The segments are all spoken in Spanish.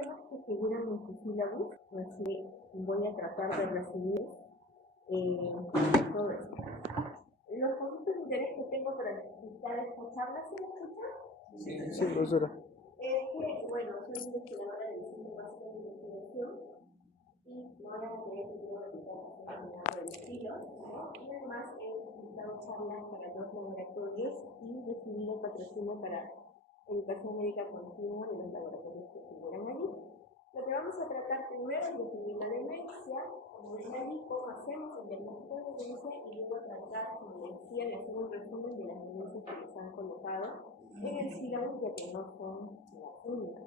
temas que figuran en tu sílabus, así voy a tratar de resumir todo esto. Los puntos de interés que tengo para escuchar esta charla, ¿se me escucha? Sí, profesora. Es que, bueno, soy investigadora del Centro Básico de Investigación y no voy a tener que nada por el estilo, ¿no? Y además he presentado charlas para 2 laboratorios y recibido patrocinio para educación médica continua de los laboratorios que figuran allí. Lo que vamos a tratar primero es definir la demencia, como ven allí, cómo hacemos el diagnóstico de demencia y luego tratar, como decía, de hacer un resumen de las demencias que nos han colocado en el sílabus, ya que no son las únicas.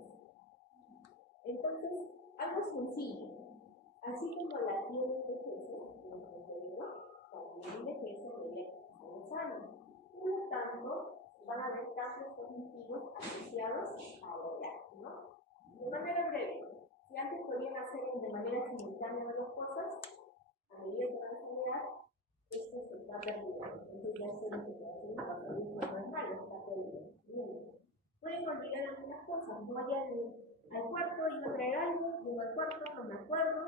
Entonces, algo sencillo. Así como la piel envejece, nuestro cerebro también envejece a los años. Por lo tanto, van a haber cambios cognitivos asociados a la edad, ¿no? De manera breve, si antes podían hacer de manera simultánea varias cosas, a medida que avanza la edad, esto se está perdiendo. Entonces ya se situación va a salir normal, está perdiendo. Pueden olvidar algunas cosas, voy al cuarto y no traer algo, llego al cuarto, no me acuerdo,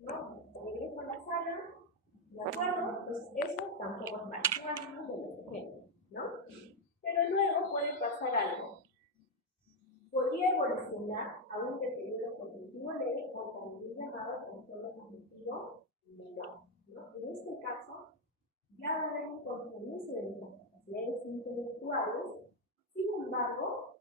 ¿no? Regreso a la sala, ¿de acuerdo? Pues eso tampoco es malo, son algunos de los ejemplos, ¿no? Pero luego puede pasar algo. Podría evolucionar a un deterioro cognitivo leve o también llamado trastorno cognitivo menor, ¿no? En este caso, ya va a haber un compromiso de mis capacidades intelectuales, sin embargo,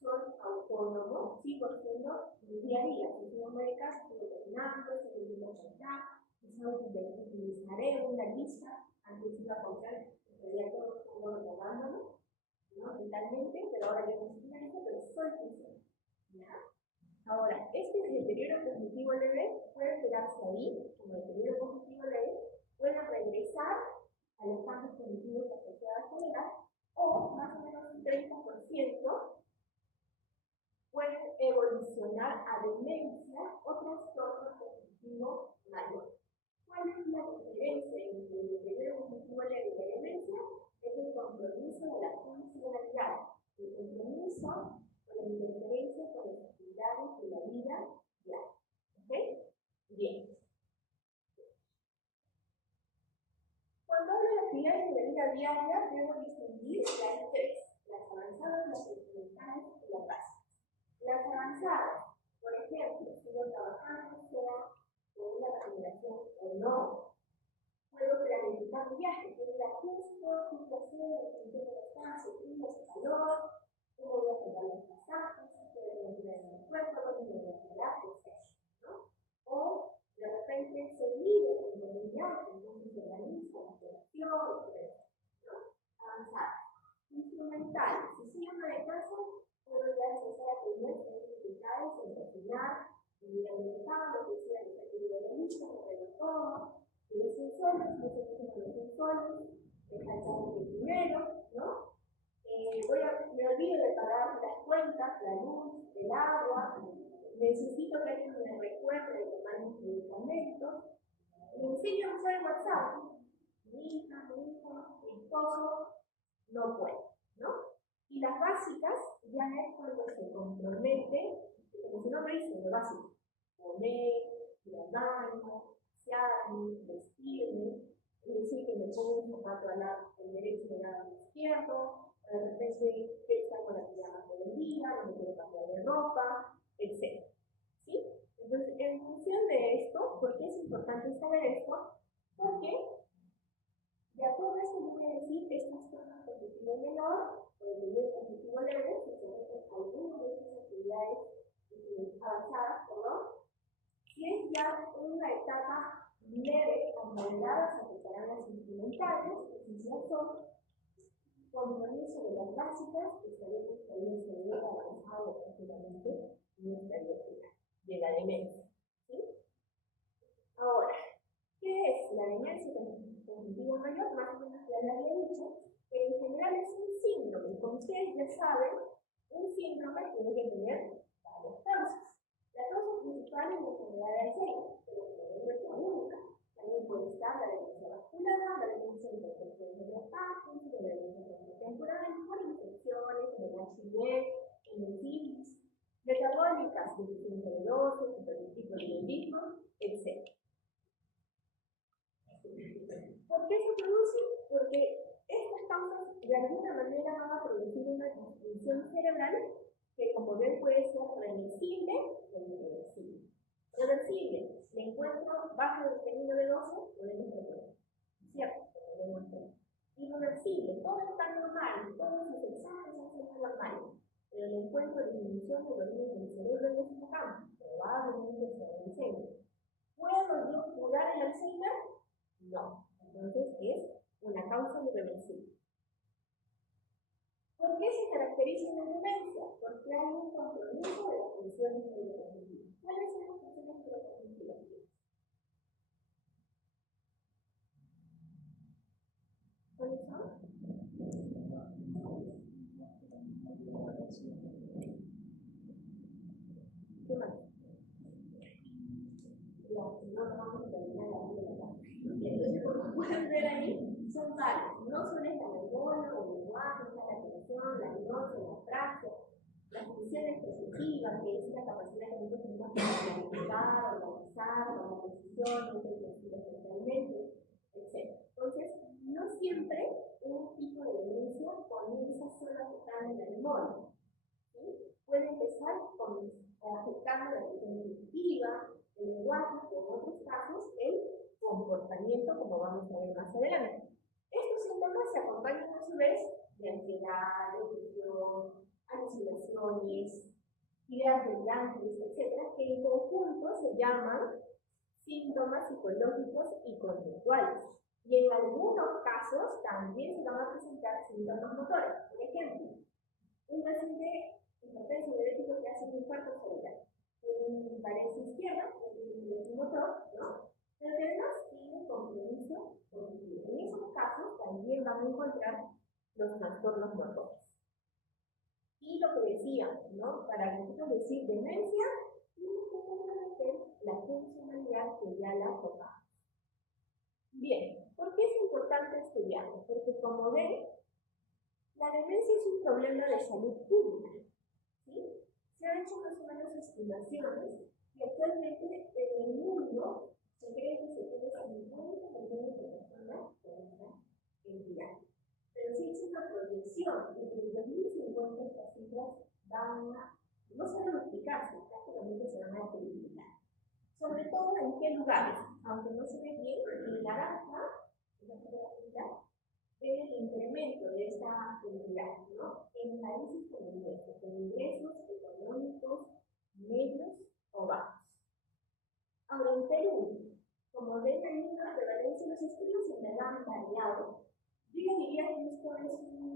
soy autónomo, sigo haciendo mi día a día. Si no me caso, estoy caminando, estoy viendo acá, utilizaré una lista, antes iba a comprar, estaría todo recordándolo, ¿no? Mentalmente, pero ahora ya no estoy finalizo, pero soy funcional, ¿ya? Ahora, este deterioro cognitivo leve puede quedarse ahí, como deterioro cognitivo leve, puede regresar a los cambios cognitivos asociados a la edad, o más o menos un 30% puede evolucionar a demencia o trastorno cognitivo mayor. ¿Cuál es la diferencia entre el deterioro cognitivo leve y la demencia? Es el compromiso de la funcionalidad, el compromiso con la interferencia con las actividades de la vida diaria. ¿Ok? Bien. Cuando hablo de actividades de la vida diaria, debo distinguir las tres: las avanzadas, las experimentales y las básicas. Las avanzadas, por ejemplo, sigo trabajando, sea con una remuneración o no, puedo planificar mi viaje, qué día justo, qué hacer, en qué está, si frío, si calor, cómo voy a comprar los pasajes, qué debo ir en el aeropuerto, dónde me voy a quedar, etc., ¿no? O de repente soy libre en mi viaje, entonces organizo la operación, etc., ¿no? Avanzadas. Instrumentales, si soy ama de casa, puedo ya empezar a tener dificultades en cocinar, ir al mercado, lo que sea, el retiro de la lista, me arreglo todo. Si los sensores, no sé qué son los sensores, exactamente el dinero, ¿no? Me olvido de pagar las cuentas, la luz, el agua, necesito que alguien me recuerde de tomar mis medicamentos. Me enseño a usar el WhatsApp. Mi hija, mi esposo, no puede, ¿no? Y las básicas ya es cuando se compromete, como su nombre dice, lo básico: comer, ir al baño, asearme, vestirme, es decir, que me pongo un zapato al derecho y al izquierdo, de repente está con la pijama todo el día, no me quiero cambiar de ropa, etc. ¿Sí? Entonces, en función de esto, ¿por qué es importante saber esto? Porque de acuerdo a esto, yo voy a decir que este trastorno cognitivo menor o el deterioro cognitivo leve, que son algunas de estas actividades avanzadas, si es ya una etapa leve o moderada, se afectarán las instrumentales, que si ya son compromiso de las básicas, estaremos en el cerebro avanzado prácticamente, no estaría de la demencia. ¿Sí? Ahora, ¿qué es la demencia cognitivo mayor? Más o menos ya le había dicho, que en general es un síndrome. Como ustedes ya saben, un síndrome tiene que tener varias causas. La causa principal es la enfermedad de Alzheimer, pero no es la única. También puede estar la demencia vascular, la demencia intertemporal de Parkinson, la demencia temporal por infecciones, en el HIV, en el sífilis, metabólicas, deficiencia de hipertrofitis, hipertiroidismo, etc. ¿Por qué se produce? Porque estas causas de alguna manera van a producir una disfunción cerebral que, como ven, puede ser reversible o irreversible. Reversible, le encuentro bajo el término del oso, podemos recuperar. ¿Cierto? Irreversible, todo está normal, todos sus exámenes son normales, pero le encuentro disminución de los niveles del cerebro en este campo, probablemente sea el Alzheimer. ¿Puedo yo curar el Alzheimer? No. Entonces es una causa irreversible. ¿Por qué se caracteriza la demencia? Porque hay un compromiso de las funciones neurocognitivas. ¿Cuáles son las funciones neurocognitivas? ¿Cuáles son? ¿Qué más? No vamos a terminar la vida. Entonces, como pueden ver ahí, son varios. No solo es la memoria, o el lenguaje, la atención, la hipnosis, la praxis, las funciones perceptivas, que es la capacidad que nosotros tenemos para planificar, organizar, tomar decisiones, decidir mentalmente, etc. Entonces, no siempre un tipo de demencia comienza solo afectando la memoria. ¿Sí? Puede empezar afectando la función cognitiva, el lenguaje, o en otros casos el comportamiento, como vamos a ver más adelante. Estos síntomas se acompañan a su vez de ansiedad, depresión, alucinaciones, ideas brillantes, etc., que en conjunto se llaman síntomas psicológicos y conductuales. Y en algunos casos también se van a presentar síntomas motores. Por ejemplo, un paciente hipertenso diabético que hace un infarto cerebral, tiene una parencia izquierda, tiene un motor, ¿no? Pero que además tiene compromiso cognitivo. En esos casos también van a encontrar los trastornos motores. Y lo que decíamos, ¿no? Para nosotros decir demencia, tiene que comprometer la funcionalidad que ya la tocamos. Bien, ¿por qué es importante estudiarlo? Porque como ven, la demencia es un problema de salud pública. ¿Sí? Se han hecho más o menos estimaciones y actualmente en el mundo se cree que se tiene 50 millones de personas con esta entidad. Pero se hizo una proyección de que en 2050 estas cifras van a, no solo duplicarse, prácticamente se van a triplicar. Sobre todo en qué lugares, aunque no se ve bien, en naranja, el incremento de esta entidad, ¿no? En países con ingresos económicos medios o bajos. Ahora, en Perú, como ven ahí una prevalencia, los estudios en verdad han variado. Yo diría que esto es un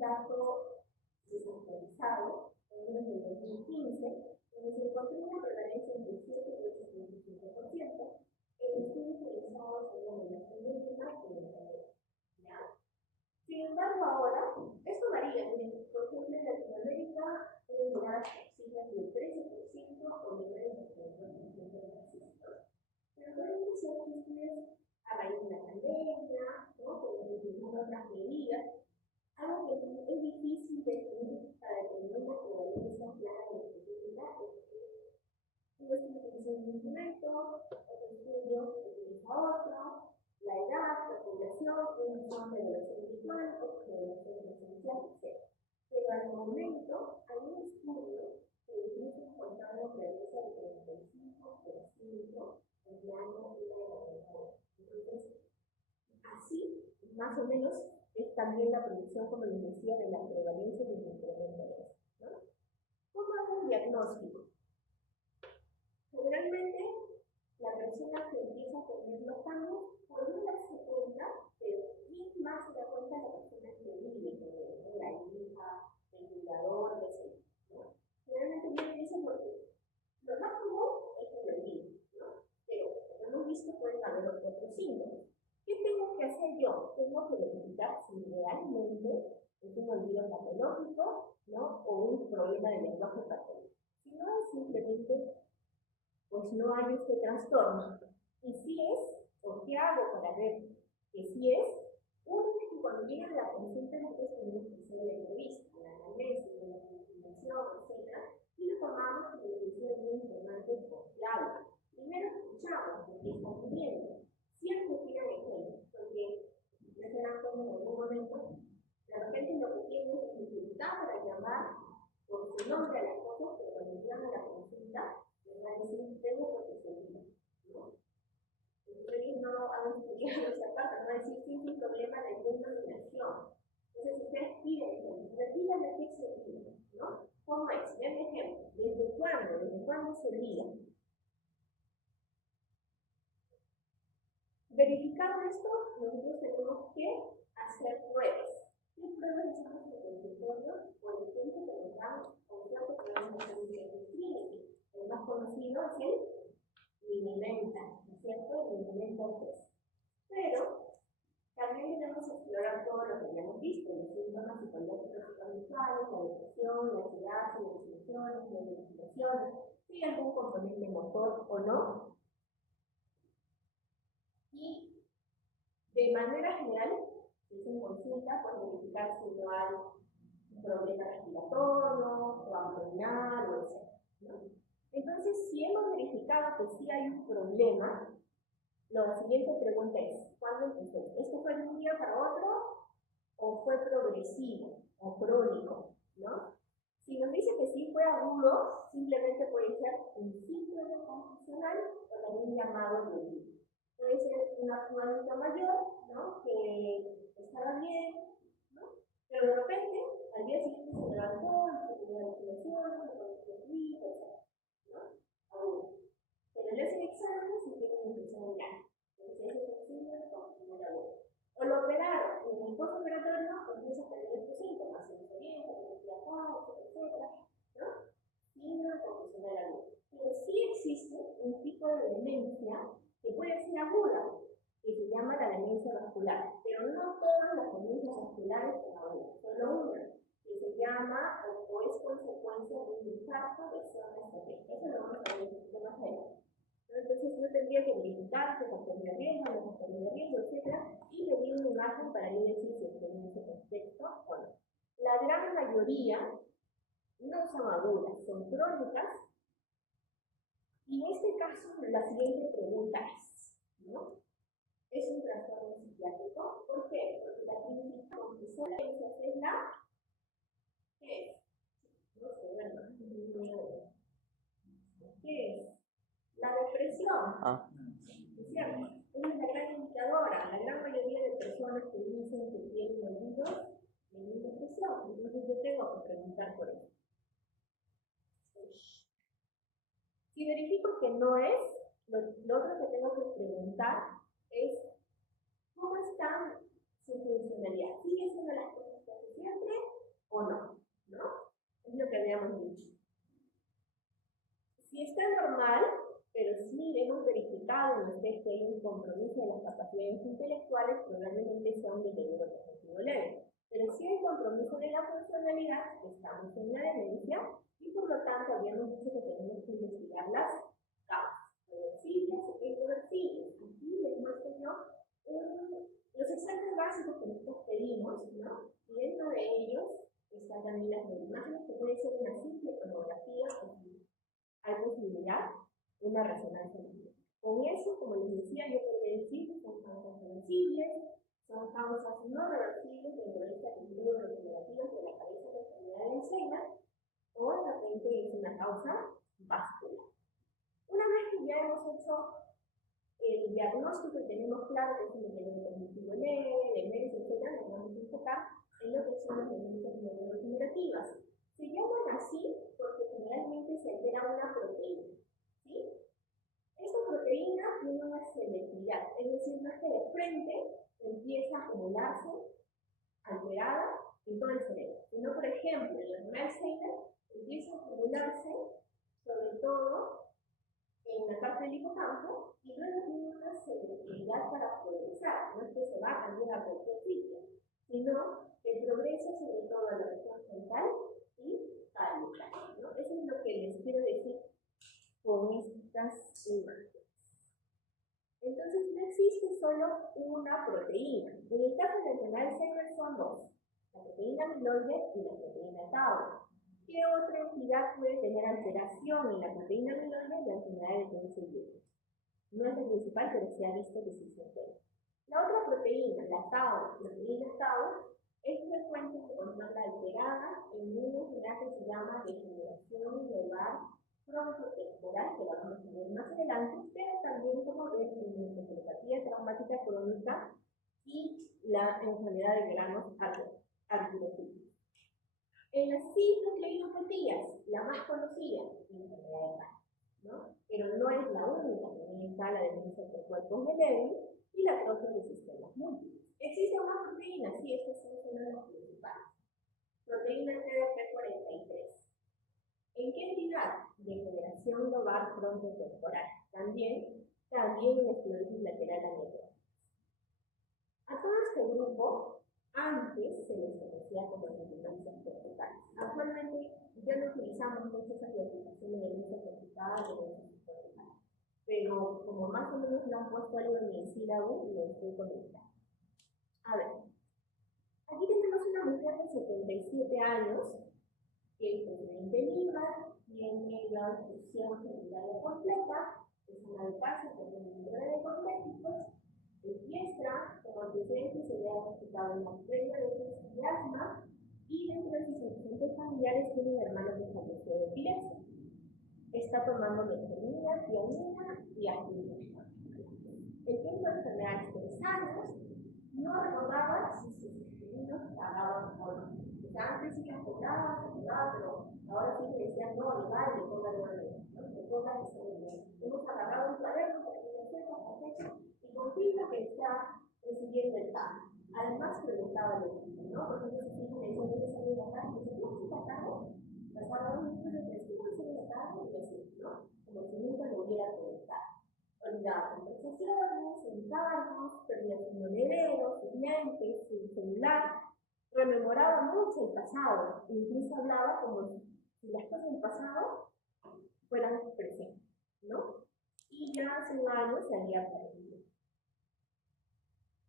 dato desactualizado, desde el 2015, donde se encontró una prevalencia entre 7 y 8.5%, en estudios realizados en la población indígena y en el Perú. Sin embargo, ahora, esto varía. Por ejemplo, en Latinoamérica pueden llegar a cifras del 13% o niveles de 32% de registros. Pero pueden ser estudios a raíz de la pandemia, ¿no? Con otras medidas, algo que es difícil definir para tener una prevalencia clara de específica. Un estudio utiliza un instrumento, otro estudio utiliza otro. La edad, la población, unos son de evaluación visual, otros de evaluación presencial, etc. Pero al momento hay un estudio que incluso encontrado prevalencia de 35% empleando una evaluación. Entonces, así, más o menos, es también la predicción, como les decía, de la prevalencia y del incremento de esto, ¿no? ¿Cómo hago un diagnóstico? Generalmente, la persona que empieza a tener los cambios podría darse cuenta, pero ¿quién más se da cuenta? La persona que vive con él, ¿no? La hija, el cuidador, etc. ¿no? Generalmente viene y dice porque lo más común es que lo olvide, ¿no? Pero como hemos visto, pueden haber otros síntomas. ¿Qué tengo que hacer yo? Tengo que verificar si realmente es un olvido patológico, ¿no? O un problema de lenguaje patológico. Si no es simplemente, pues no hay este trastorno. Y si es, ¿o qué hago para ver que sí es? Uno es que cuando llega a la consulta nosotros tenemos que hacer la entrevista, la anamnesis, la investigación, etc. Y lo tomamos, como les decía, muy importante, ¿ya? Les va a decir, tengo porque se olvida, ¿no? Ustedes no han estudiado esa parte, no va a decir, sí, un problema de denominación. Entonces, ustedes piden, repítanme qué se olvida, ¿no? ¿Cómo es? Vean ejemplo. ¿Desde cuándo? ¿Desde cuándo se olvida? Verificado esto, nosotros tenemos que hacer pruebas. ¿Qué pruebas hacemos en el consultorio? Por el tiempo que nos dan, por ejemplo, podemos hacer un test clínico. El más conocido es el Minimenta, ¿no es cierto? El Minimenta test. Pero también debemos explorar todo lo que habíamos visto, los síntomas psicológicos habituales, la depresión, la ansiedad, las alucinaciones, las alucinaciones, si hay algún componente motor o no. Y de manera general, es en consulta, pues verificar si no hay problema respiratorio, o abdominal, o etc., ¿no? Entonces, si hemos verificado que sí hay un problema, la siguiente pregunta es, ¿cuándo empezó? ¿Esto fue de un día para otro o fue progresivo o crónico, ¿no? Si nos dice que sí fue agudo, simplemente puede ser un síndrome confusional o también llamado delirium. Puede ser un adulto mayor, ¿no? Que estaba bien, ¿no? Pero de repente, al día siguiente se levantó, se tuvo alucinaciones, se comenzó a ruido, etc., ¿no? Agudo. Pero le hacen exámenes y tiene una infección ya. Entonces, ese es el síndrome confusional agudo. O lo operaron, y en el postoperatorio empieza a tener estos síntomas, insuficiencia, etcétera, ¿no? Síndrome confusional agudo. Pero sí existe un tipo de demencia que puede ser aguda, que se llama la demencia vascular, pero no todas las demencias vasculares son agudas, solo una, que se llama o es consecuencia de un infarto de zona estratégica. Eso lo vamos a ver un poquito más adelante. Entonces uno tendría que verificar qué factores de riesgo, los factores de riesgo, etc., y pedir una imagen para yo decir si estoy en ese contexto o no. La gran mayoría no son agudas, son crónicas. Y en este caso, la siguiente pregunta es, ¿no? ¿Es un trastorno psiquiátrico? ¿Por qué? Porque la clínica confesó la es la... ¿Qué es? No sé, bueno, ¿qué es? La depresión. ¿Es cierto? Esa es la gran indicadora. La gran mayoría de personas que dicen que tienen olvidos tienen depresión. Entonces yo tengo que preguntar por eso. Si verifico que no es, lo otro que tengo que preguntar es ¿cómo está su funcionalidad? ¿Sigue siendo las cosas que hace siempre o no? ¿No? Es lo que habíamos dicho. Si está normal, pero sí hemos verificado en el test que hay un compromiso de las capacidades intelectuales, probablemente sea un deterioro cognitivo leve. Pero si hay compromiso de la funcionalidad, estamos en la demencia y por lo tanto habíamos dicho que tenemos que investigar las causas, reversibles e irreversibles. Aquí les muestro yo los exámenes básicos que nosotros pedimos, ¿no? Y dentro de ellos están también las neuroimágenes, que puede ser una simple tomografía o algo similar, una resonancia magnética. Con eso, como les decía, yo podría decir que son causas reversibles, son causas no reversibles dentro de esta cultura degenerativa de la cabeza de enfermedad de Alzheimer, o de repente es una causa vascular. Una vez que ya hemos hecho el diagnóstico y tenemos claro que es un deterioro cognitivo leve, demencia, etc., nos vamos a enfocar en lo que son las demencias neurodegenerativas. Se llaman así porque generalmente se altera una proteína, ¿sí? Esta proteína tiene una selectividad, es decir, no es que de frente empieza a acumularse alterada en todo el cerebro, sino, por ejemplo, en el Alzheimer empieza a acumularse sobre todo en la parte del hipocampo y luego tiene una selectividad para progresar, no es que se va a cambiar a cualquier sitio, sino que progresa sobre todo a la región frontal y pálida, ¿no? Eso es lo que les quiero decir con estas imágenes. Entonces no existe solo una proteína. En el caso del Alzheimer son dos, la proteína amiloide y la proteína tau. ¿Qué otra entidad puede tener alteración en la proteína amiloide y la enfermedad de Jones-Williams? No es el principal, pero se ha visto que sí se puede. La otra proteína, la tau, proteína tau, es frecuente encontrarla alterada en una enfermedad que se llama degeneración global frontotemporal, que lo vamos a ver más adelante, pero también como ven en encefalopatía traumática crónica y la enfermedad de granos arteriotípicos. En las cicloplegidopatías, la más conocida, la enfermedad de Raynaud, ¿no? Pero no es la única, también está la demencia por cuerpos de Lewy y la atrofia de sistemas múltiples. Existe una proteína, sí, estas son una de las principales. Proteína TDP43. ¿En qué entidad? Degeneración lobar frontotemporal. También en esclerosis lateral amiotrófica. A todo este grupo, antes se les conocía como degeneración corticales. Actualmente ya no utilizamos mucho esa clasificación de demencia cortical o demencia cortical. Pero como más o menos le han puesto algo en el sílabo, lo estoy comentando. A ver, aquí tenemos una mujer de 77 años, que es presidente Lima, tiene la obstrucción sanitaria completa, es una de casa, que tiene un de cosméticos, es diestra, como antecedentes se le ha diagnosticado una previa de asma, y dentro de sus antecedentes familiares tiene un hermano que falleció de epilepsia. Está tomando metformina, tiamina y aspirina. El tiempo de enfermedad es 3 años, no recordaba si sus inquilinos pagaban o no. Antes sí las cobraban, pero ahora sí le decían, no, legal, le pongan nueve, ¿no? Le pongan ese dinero. Hemos agarrado un cuaderno para que lo sepa, perfecto, y confirma que está recibiendo el pago. Además, preguntaba lo mismo, ¿no? Porque ellos se fijan, le dicen, ¿dónde salió la carne? Y dicen, no, sí, la carne. Pasaron 2 minutos de 3 minutos, salió la carne, y así, ¿no? Como si nunca lo hubiera preguntado. Olvidaba conversaciones, encargos, perdía sus monederos, sus lentes, su celular. Rememoraba mucho el pasado, incluso hablaba como si las cosas del pasado fueran presentes, ¿no? Y ya hace un año se había perdido.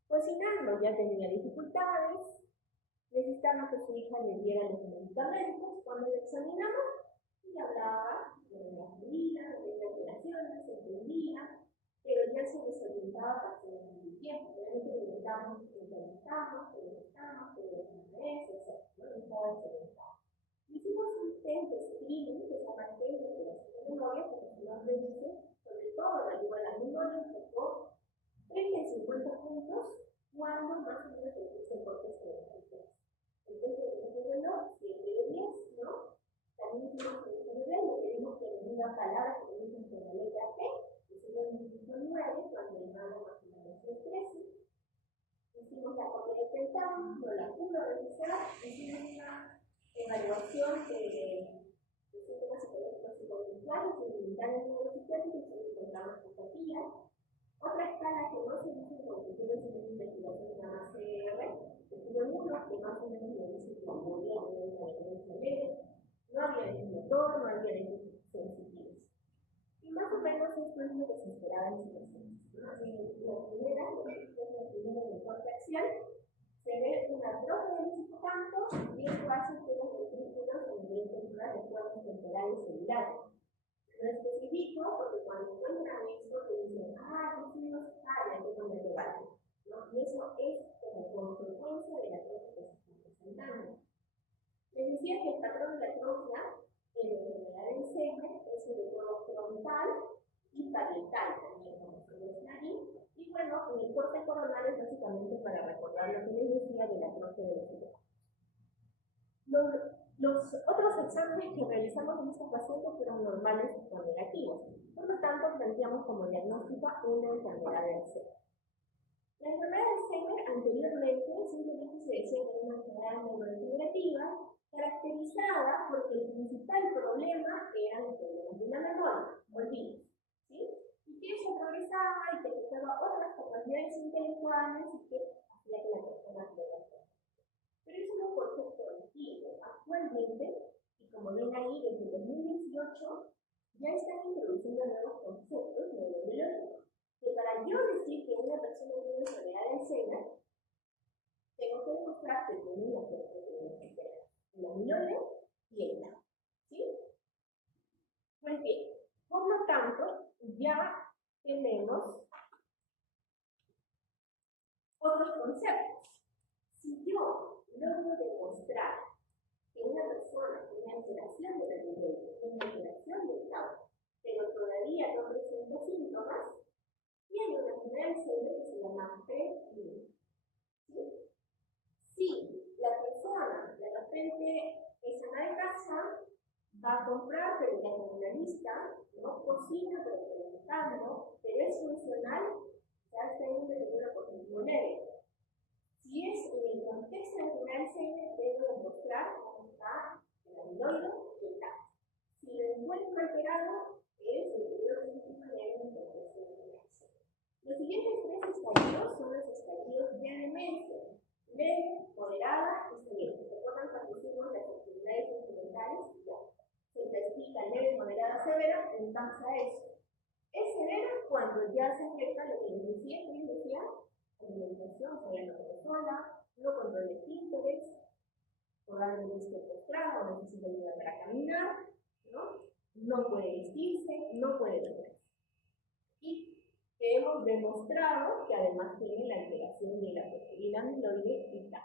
Cocinando ya tenía dificultades, necesitaba que su hija le diera los medicamentos. Cuando le examinamos, y hablaba de las medidas, de las operaciones, se entendía, pero ya se desorientaba para hacer el tiempo. Realmente preguntamos, entrevistamos, pero etc. ¿No? Estaba desorientado. Hicimos un test de screening, que se llama test de operación de memoria, porque su nombre dice, sobre todo la ayuda a la memoria, sacó 30 y 50 puntos cuando más o menos el corte se desorientó. Entonces, el reloj 7 de 10, ¿no? También hicimos un nivel, le pedimos que nos diga palabras que comienzan con la letra T, hicimos un 9 cuando el mano más o menos es 13. Hicimos la copia de tentamos, no la pudo revisar, hicimos una evaluación de síntomas psicológicos psicoculturales y militares neuropsiquiátricos y encontramos empatía. Otra escala que no se dice porque yo hice una investigación que se llama CR, que tuve uno que más o menos me dice que podría tener una demencia leve, no había ningún motor, no había ningún sensitivos. Y más o menos esto es lo que se esperaba en sus pacientes. La primera en el corte axial, se ve una atrofia del hipocampo y esto hace que los ventrículos a nivel temporal recuerden temporales celulares. Lo especifico porque cuando encuentran esto te dicen, yo soy una cesárea, que con el debate, ¿no? Y eso es como consecuencia de la atrofia que se está presentando. Les decía que el patrón de la atrofia en la enfermedad de Alzheimer es sobre todo frontal y parietal también, como se ve ahí. Y bueno, en el corte coronal es básicamente para recordar lo que les decía de la atrofia de los hipocampo. Los otros exámenes que realizamos en estos pacientes fueron normales o negativos. Por lo tanto, planteamos como diagnóstica una enfermedad de Alzheimer. La enfermedad de Alzheimer anteriormente simplemente se decía que era una enfermedad neurodegenerativa caracterizada porque el principal problema eran los problemas de la memoria, olvidos, ¿sí? Y que eso progresaba y que afectaba otras capacidades intelectuales y que hacía que la persona pierda. Pero eso no por ser correctivo. Actualmente, y como ven ahí, desde 2018, ya están introduciendo nuevos conceptos neurobiológicos. Que para yo decir que una persona tiene una enfermedad de Alzheimer, tengo que demostrar que tiene la enfermedad la amiloide y el tau. ¿Sí? Pues bien, por lo tanto, ya tenemos otros conceptos. Si yo logro demostrar que una persona tiene alteración de la amiloide, tiene alteración del tau, mejorando, pero es funcional, ya está en un deterioro cognitivo leve. Si es en el contexto de enfermedad de Alzheimer, debo demostrar cómo está el amiloide y el tau. Si lo encuentro alterado, es deterioro cognitivo leve en el contexto de enfermedad de Alzheimer. Los siguientes tres estadios son los estadios de demencia: leve, moderada y severa. Recuerdan cuando hicimos las actividades instrumentales, ya se clasifica leve, moderada, severa en base a eso. Es severa cuando ya se afecta lo que les decía, alimentación, o sea, no come sola, no controla esfínteres, probablemente esté postrada o necesita ayuda para caminar, no puede vestirse, no puede dormir. Y que hemos demostrado que además tiene la alteración de la proteína amiloide y tau.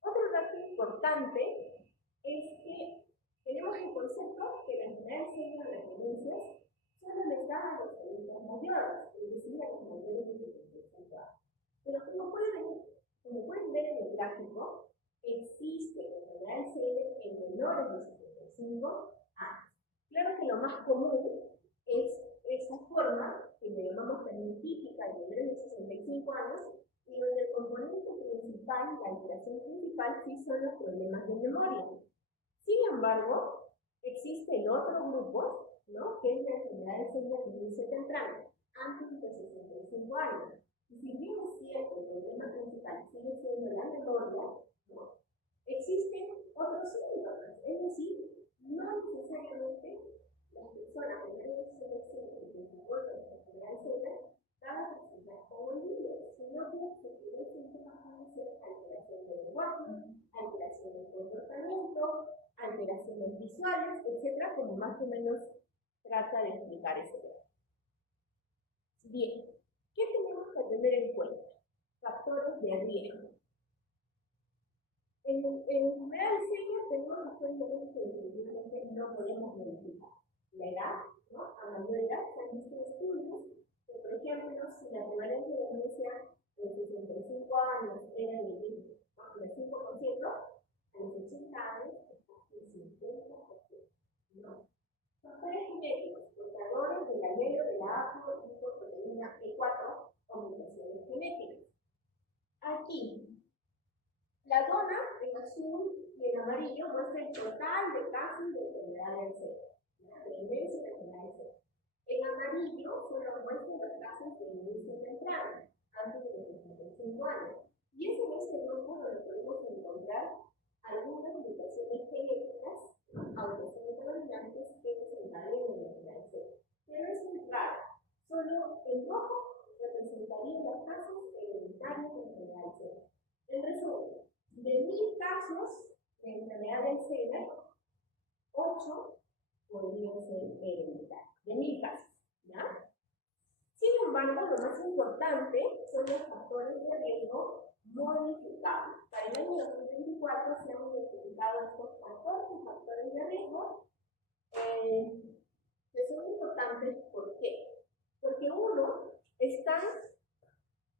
Otro dato importante es que tenemos el concepto que la enfermedad de Alzheimer o las demencias solo les da a los adultos mayores, es decir, a los mayores de 75 años. Pero como pueden ver en el gráfico, existe la enfermedad de Alzheimer en menores de 75 años. Claro que lo más común es esa forma, que le llamamos también típica de menores de 65 años, y donde el componente principal, la alteración principal, sí son los problemas de memoria. Sin embargo, existe el otro grupo, que es la enfermedad de Alzheimer de inicio temprano, antes de los 65 años. Y si bien es cierto, el problema principal sigue siendo la memoria, existen otros síntomas, es decir, no necesariamente las personas que tienen que se encuentran con la enfermedad de Alzheimer van a presentar como olvido, sino que los primeros síntomas van a ser alteración del lenguaje, alteración del comportamiento, alteraciones visuales, etcétera, como más o menos trata de explicar ese tema. Bien, ¿qué tenemos que tener en cuenta? Factores de riesgo. En enfermedad de Alzheimer tenemos factores de riesgo que definitivamente no podemos modificar. La edad, a mayor edad se han visto estudios que, por ejemplo, si la prevalencia de demencia de 65 años era del 5%, a los 80 años está en 50%. Factores genéticos, portadores del alelo de la apolipoproteína E4 o mutaciones genéticas. Aquí, la dona en azul y en amarillo muestra el total de casos de enfermedad de Alzheimer, de demencia de enfermedad de Alzheimer. En amarillo solo muestra los casos de inicio temprano, antes de los 65 años. Y es en este grupo donde podemos encontrar algunas mutaciones genéticas autosómicas dominantes que desencadenan la enfermedad de Alzheimer. Pero es muy raro. Solo en rojo representaría los casos hereditarios de enfermedad de Alzheimer. En resumen, de 1000 casos de enfermedad de Alzheimer, 8 podrían ser hereditarios. De 1000 casos, ¿ya? Sin embargo, lo más importante son los factores de riesgo modificables. Para el año 2024 se han identificado estos 14 factores de riesgo que son importantes. ¿Por qué? Porque uno, están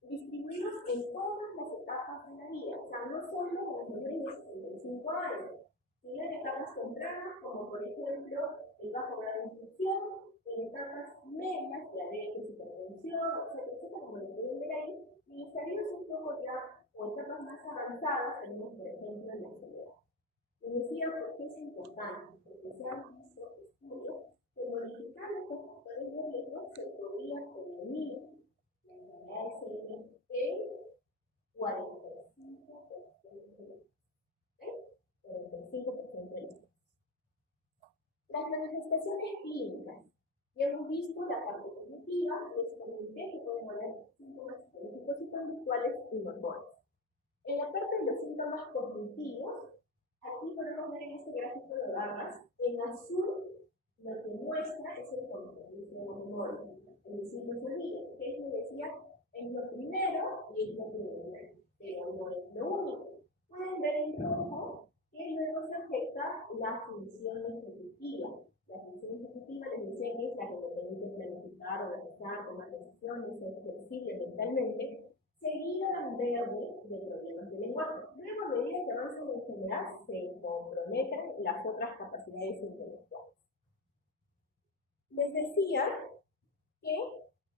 distribuidos en todas las etapas de la vida, o sea, no solo en los mayores de 65 años, sino en etapas tempranas, como por ejemplo el bajo grado de infección, en etapas medias, diabetes, hipertensión, etcétera, como lo pueden ver ahí, y en estadios un poco ya, o etapas más avanzadas, tenemos por ejemplo en la soledad. Les decía por qué es importante, porque se han visto estudios que modificar estos factores de riesgo se podría prevenir la enfermedad de Alzheimer en 45%. 45% de los casos. Las manifestaciones clínicas. Ya hemos visto la parte cognitiva, les comenté que pueden haber síntomas psicológicos y conductuales y motores. En la parte de los síntomas cognitivos, aquí podemos ver en este gráfico de barras, en azul lo que muestra es el compromiso de la memoria. Es decir, no se olviden, que es, me decía, es lo primero y es lo predominante, pero no es lo único. Pueden ver en rojo que luego se afecta la función ejecutiva. La función ejecutiva, les decía que es la que te permite planificar, organizar, tomar decisiones, ser flexible mentalmente, seguido en verde de problemas de lenguaje. Luego, a medida que avanza la enfermedad, se comprometen las otras capacidades intelectuales. Les decía que que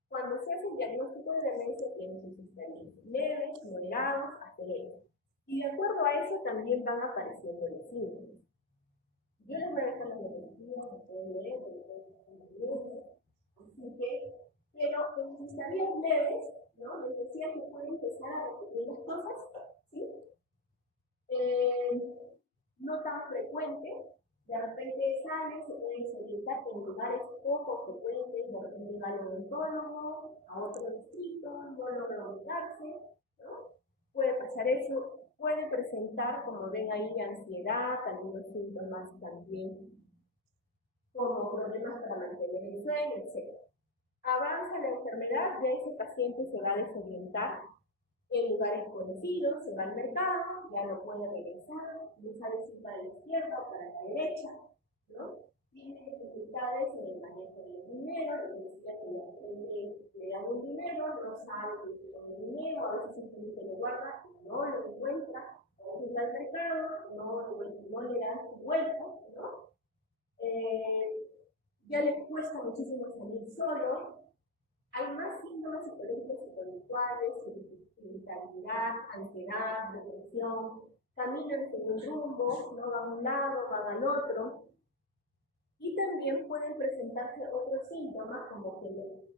cuando se hace el diagnóstico de demencia tienen sus estadios leves, moderados, hasta leves. Y de acuerdo a eso también van apareciendo los síntomas. Yo les voy a dejar los diagnósticos, se pueden leer, así que, pero en sus estadios leves, ¿no? Les decía que pueden empezar a repetir las cosas, ¿sí? No tan frecuente, de repente sale, se puede desorientar en lugares poco frecuentes, de repente va al odontólogo, a otro distrito, no logra ubicarse, ¿no? Puede pasar eso, puede presentar, como ven ahí, ansiedad, algunos síntomas también, como problemas para mantener el sueño, etc. Avanza la enfermedad, ya ese paciente se va a desorientar en lugares conocidos, se va al mercado, ya no puede regresar, no sabe si para la izquierda o para la derecha, ¿no? Tiene dificultades en el manejo del dinero, les decía que de repente le dan un dinero, no sabe qué hacer con el dinero, a veces simplemente lo guarda y no lo encuentra, a veces va al mercado, no le dan su vuelta, ¿no? Ya les cuesta muchísimo salir solo. Hay más síntomas psicológicos y conductuales, irritabilidad, ansiedad, depresión, caminan sin un rumbo, no van a un lado, van al otro. Y también pueden presentarse otros síntomas como que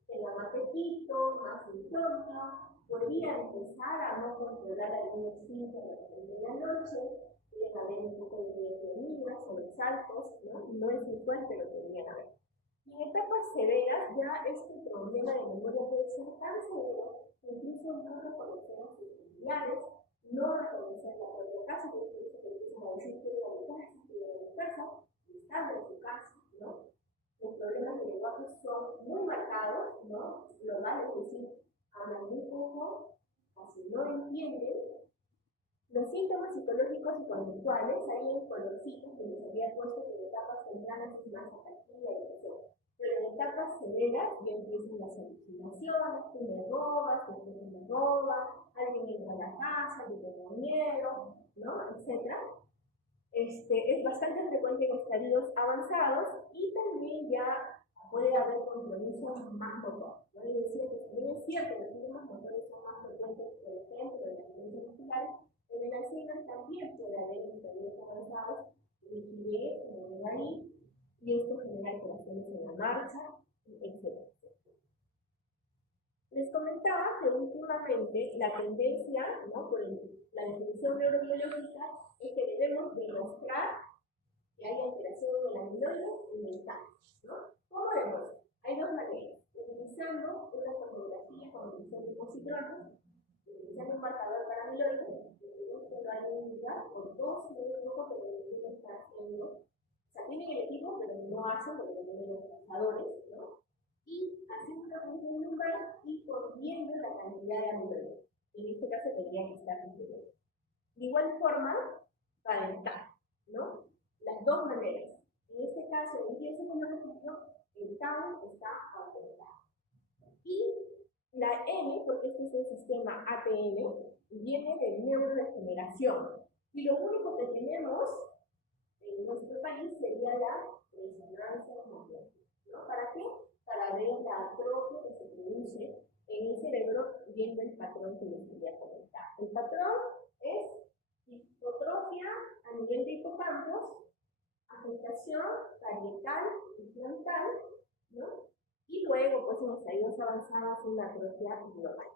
tengan apetito, más insomnio, podrían empezar a no controlar algunos síntomas de la noche, pueden haber un poco de miedo, sobresaltos, no es usual, pero podrían haber. Y en etapas severas, ya este problema de memoria puede ser tan severo que incluso no reconocer a sus familiares, no reconocer la propia casa, por eso que empiezan a decir que era mi casa, y estando en su casa, ¿no? Los problemas de lenguaje son muy marcados, ¿no? Lo malo es decir, hablan muy poco, casi no entienden. Los síntomas psicológicos y conductuales, ahí en colorcitos que les había puesto que en etapas tempranas es más apatía y depresión. Pero en etapas severas ya empiezan las alucinaciones, tú me robas, después me roba, alguien entra a la casa, yo tengo miedo, ¿no? Etc. Es bastante frecuente en estadios avanzados y también ya puede haber compromisos más motores, ¿no? Y decía que también es cierto que los síntomas motores son más frecuentes, por ejemplo, en las demencias musculares. En el Alzheimer también puede haber estadios avanzados, rigidez, como ven ahí, y esto genera alteraciones en la marcha, etc. Les comentaba que últimamente la tendencia, ¿no? Por la definición neurobiológica, es que debemos demostrar que hay alteración en el amiloide y mental, ¿no? ¿Cómo demostrar? Hay dos maneras: utilizando una tomografía con emisión de positrones, utilizando un marcador para amiloide, que hay un lugar por dos, si no me equivoco, pero ninguno está haciendo. O sea, tienen el equipo, pero no hacen lo que tienen los trazadores, ¿no? Y haciendo una función lumbar y corriendo la cantidad de amiloide. En este caso tendría que estar inferior. De igual forma, calentar, ¿no? Las dos maneras. En este caso, en el 10 segundo registro, el tau está aumentado. Y la N, porque este es un sistema ATN, viene de neurodegeneración. Y lo único que tenemos en nuestro país sería la resonancia magnética, ¿no? ¿Para qué? Para ver la atrofia que se produce en el cerebro viendo el patrón que les quería comentar. El patrón es hipotrofia a nivel de hipocampos, afectación parietal y frontal, ¿no? Y luego, pues en estadios avanzados, una atrofia global.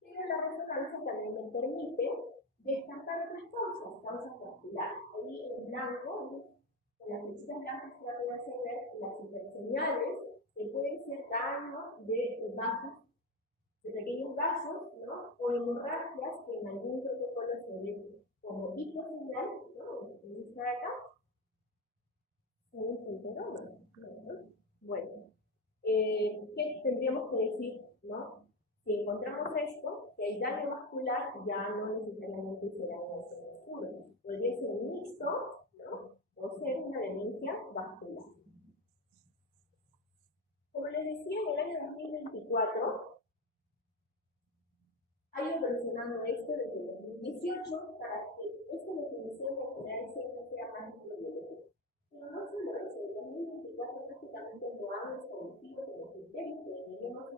Pero la resonancia también me permite descartar otras causas vasculares. Ahí en blanco, con las flechitas blancas, trato de hacer ver las hiperseñales que pueden ser daños de vasos, de pequeños vasos, ¿no? O hemorragias que en algún protocolo se ven como hiposeñal, ¿no? En esta de acá. ¿Se ve el puntero? Bueno, ¿qué tendríamos que decir, no? Si encontramos esto, que hay daño vascular, ya no necesariamente será un daño oscuro. Podría ser mixto, ¿no? O ser una demencia vascular. Como les decía, en el año 2024, ha ido evolucionando esto desde el 2018 para que esta definición de general siempre sea más microbiológica. Pero no solo eso, el 2024 prácticamente lo han establecido como criterio que deberíamos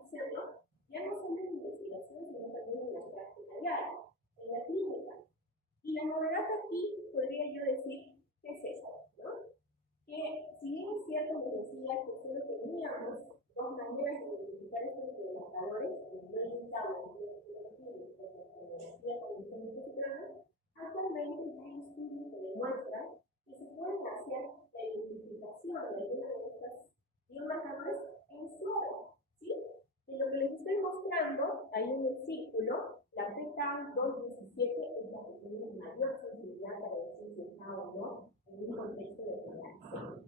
PAN 217 es la que tiene mayor sensibilidad para decir si está o no en un contexto de penal.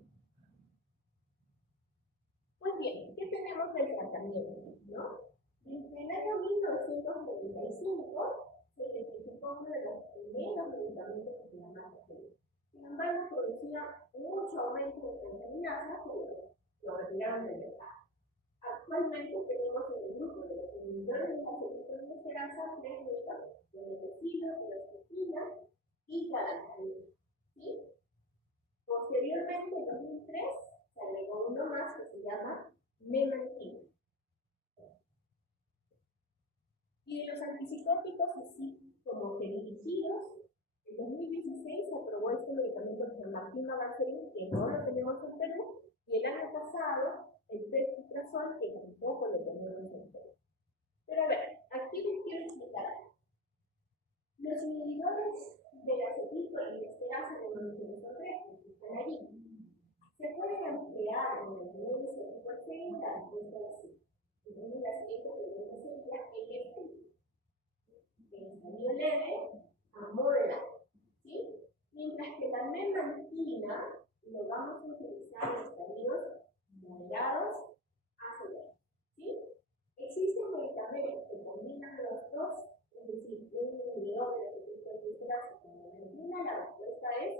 Pues bien, ¿qué tenemos del tratamiento? ¿No? Desde el año 1995 se identificó uno de los primeros medicamentos que se llama Tequila. Sin embargo, producía mucho aumento de transaminasa, pero lo retiraron del mercado. Actualmente tenemos en el grupo de los inhibidores de la acetilcolinesterosa 3 medicamentos: donepezila, duloxetina y galantamina. ¿Sí? Posteriormente, en 2003, se agregó uno más que se llama memantina. Y de los antipsicóticos, así como dirigidos, en 2016 se aprobó este medicamento que se llama pimavanserin, que no lo tenemos en Perú, y el año pasado el plerixafor, que tampoco lo tenemos en Perú. Pero a ver, aquí les quiero explicar algo. Los inhibidores de la acetilcolinesterasa de monoaminotransferasa que están allí, ¿se pueden emplear en el nivel de acetilcolina? La respuesta es sí. Entonces la siguiente pregunta sería, ¿en qué estadio? En estadio leve a moderado, ¿sí? Mientras que la memantina lo vamos a utilizar en estadios moderados a severos, ¿sí? Existen medicamentos que combinan los dos, es decir, un inhibidor de la acetilcolinesterasa con memantina. La respuesta es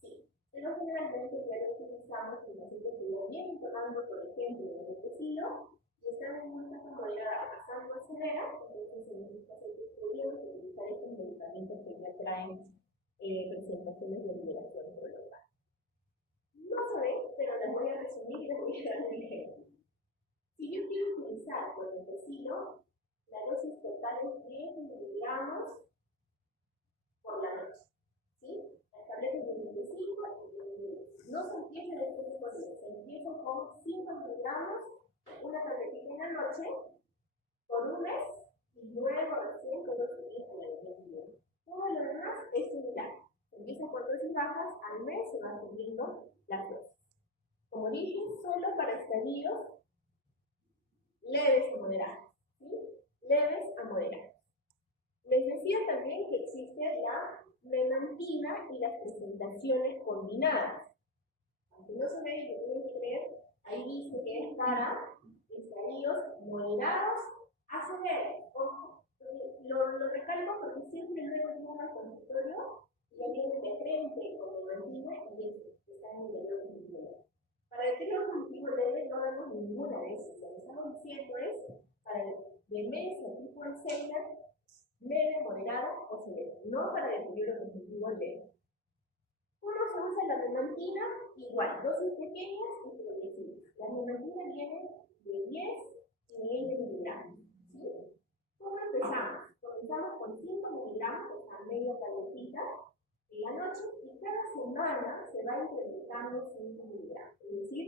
sí. Pero generalmente ya lo utilizamos en pacientes que ya vienen tomando, por ejemplo, el tecido y están en una etapa moderada pasando a severa. Entonces, en estos pacientes podríamos utilizar estos medicamentos que ya traen presentaciones de liberación prolongada. No se ve, pero les voy a resumir y les voy a dar un ejemplo. Si yo quiero utilizar con el tecido, la dosis total es 10 miligramos por la noche, ¿sí? Las tabletas de 25 y de 10. No se empieza de este tipo de, se empieza con 5 miligramos, una tabletita en la noche, por un mes, y luego recién con 2 días a la alimentación. Todo lo demás es similar. Se empieza con dosis bajas, al mes se van subiendo las dosis. Como dije, solo para estadios leves a moderados, ¿sí? Leves a moderados. Les decía también que existe la memantina y las presentaciones combinadas. Aunque no se ve y lo tienen que creer, ahí dice que es para estadios moderados a severos. Lo recalco porque siempre luego llegan al consultorio y ya vienen de frente con memantina y están en el nivel cognitivo. Para el periodo cognitivo leve no vemos ninguna de esas. Lo que estamos diciendo es para el demencia tipo Alzheimer, leve, moderado o severo, no para el periodo cognitivo leve. ¿Cómo se usa la memantina? Igual, dosis pequeñas y progresivas. La memantina viene de 10 y 20 miligramos. ¿Sí? ¿Cómo empezamos? Comenzamos con 5 miligramos, o sea, media tabletita en la noche, y cada semana se va incrementando 5 miligramos. Es decir,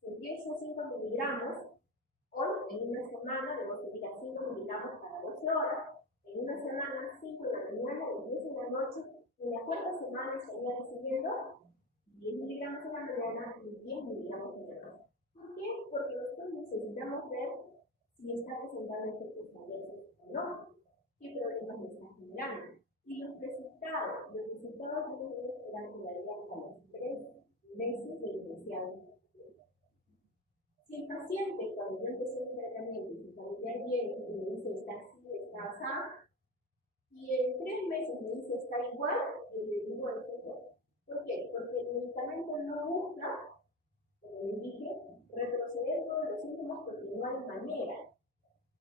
si empiezo 5 miligramos, hoy en una semana debo seguir a 5 miligramos cada 12 horas, en una semana 5 en la mañana y 10 en la noche, y en la cuarta semana estaría recibiendo 10 miligramos en la mañana y 10 miligramos en la noche. ¿Por qué? Porque nosotros necesitamos ver si está presentando efectos adversos o no, qué problemas le está generando. Y los resultados no deben esperar todavía hasta los 3 meses de iniciado. Si el paciente, cuando yo empecé el tratamiento, y su familiar viene y me dice está así, está así, y en 3 meses me dice está igual, yo le digo esto es bueno. ¿Por qué? Porque el medicamento no busca, como les dije, retroceder todos los síntomas porque no hay manera,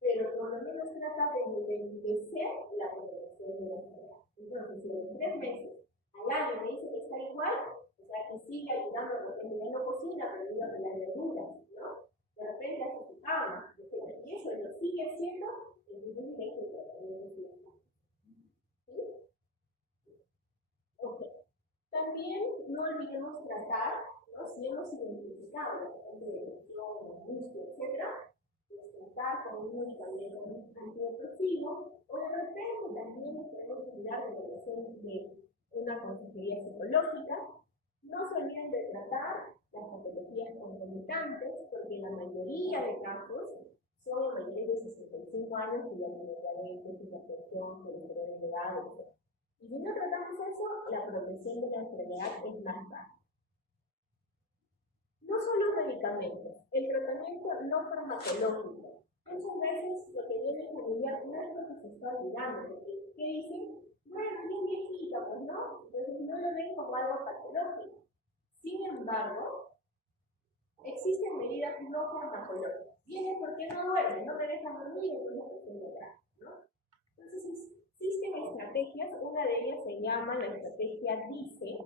pero por lo menos trata de enlentecer la progresión de la enfermedad. Entonces, si en 3 meses al año me dice que está igual, o sea que sigue ayudando, porque ya no cocina, pero ayuda con las verduras, ¿no? De repente hace su cama, y eso lo sigue haciendo, entonces directo el tratamiento sigue estando. ¿Sí? Ok. También no olvidemos tratar, ¿no? Si hemos identificado la fuente de depresión, angustia, etc., pues tratar con un medicamento antidepresivo, o de repente también nos podemos olvidar de la relación de una consejería psicológica. No se olviden de tratar las patologías concomitantes, porque la mayoría de casos son mayores de 65 25 años y ya tiene diabetes, hipertensión, colesterol elevado, etc. Y si no tratamos eso, la progresión de la enfermedad es más baja. No solo medicamentos, el tratamiento no farmacológico. Muchas veces lo que viene familiar no es lo que se está olvidando, porque ¿qué dicen? Bueno, bien viejita, pues no, entonces no lo ven como algo patológico. Sin embargo, existen medidas no farmacológicas. Viene porque no duerme, no me deja dormir, entonces pretendo otra, ¿no? Entonces existen estrategias, una de ellas se llama la estrategia DICE.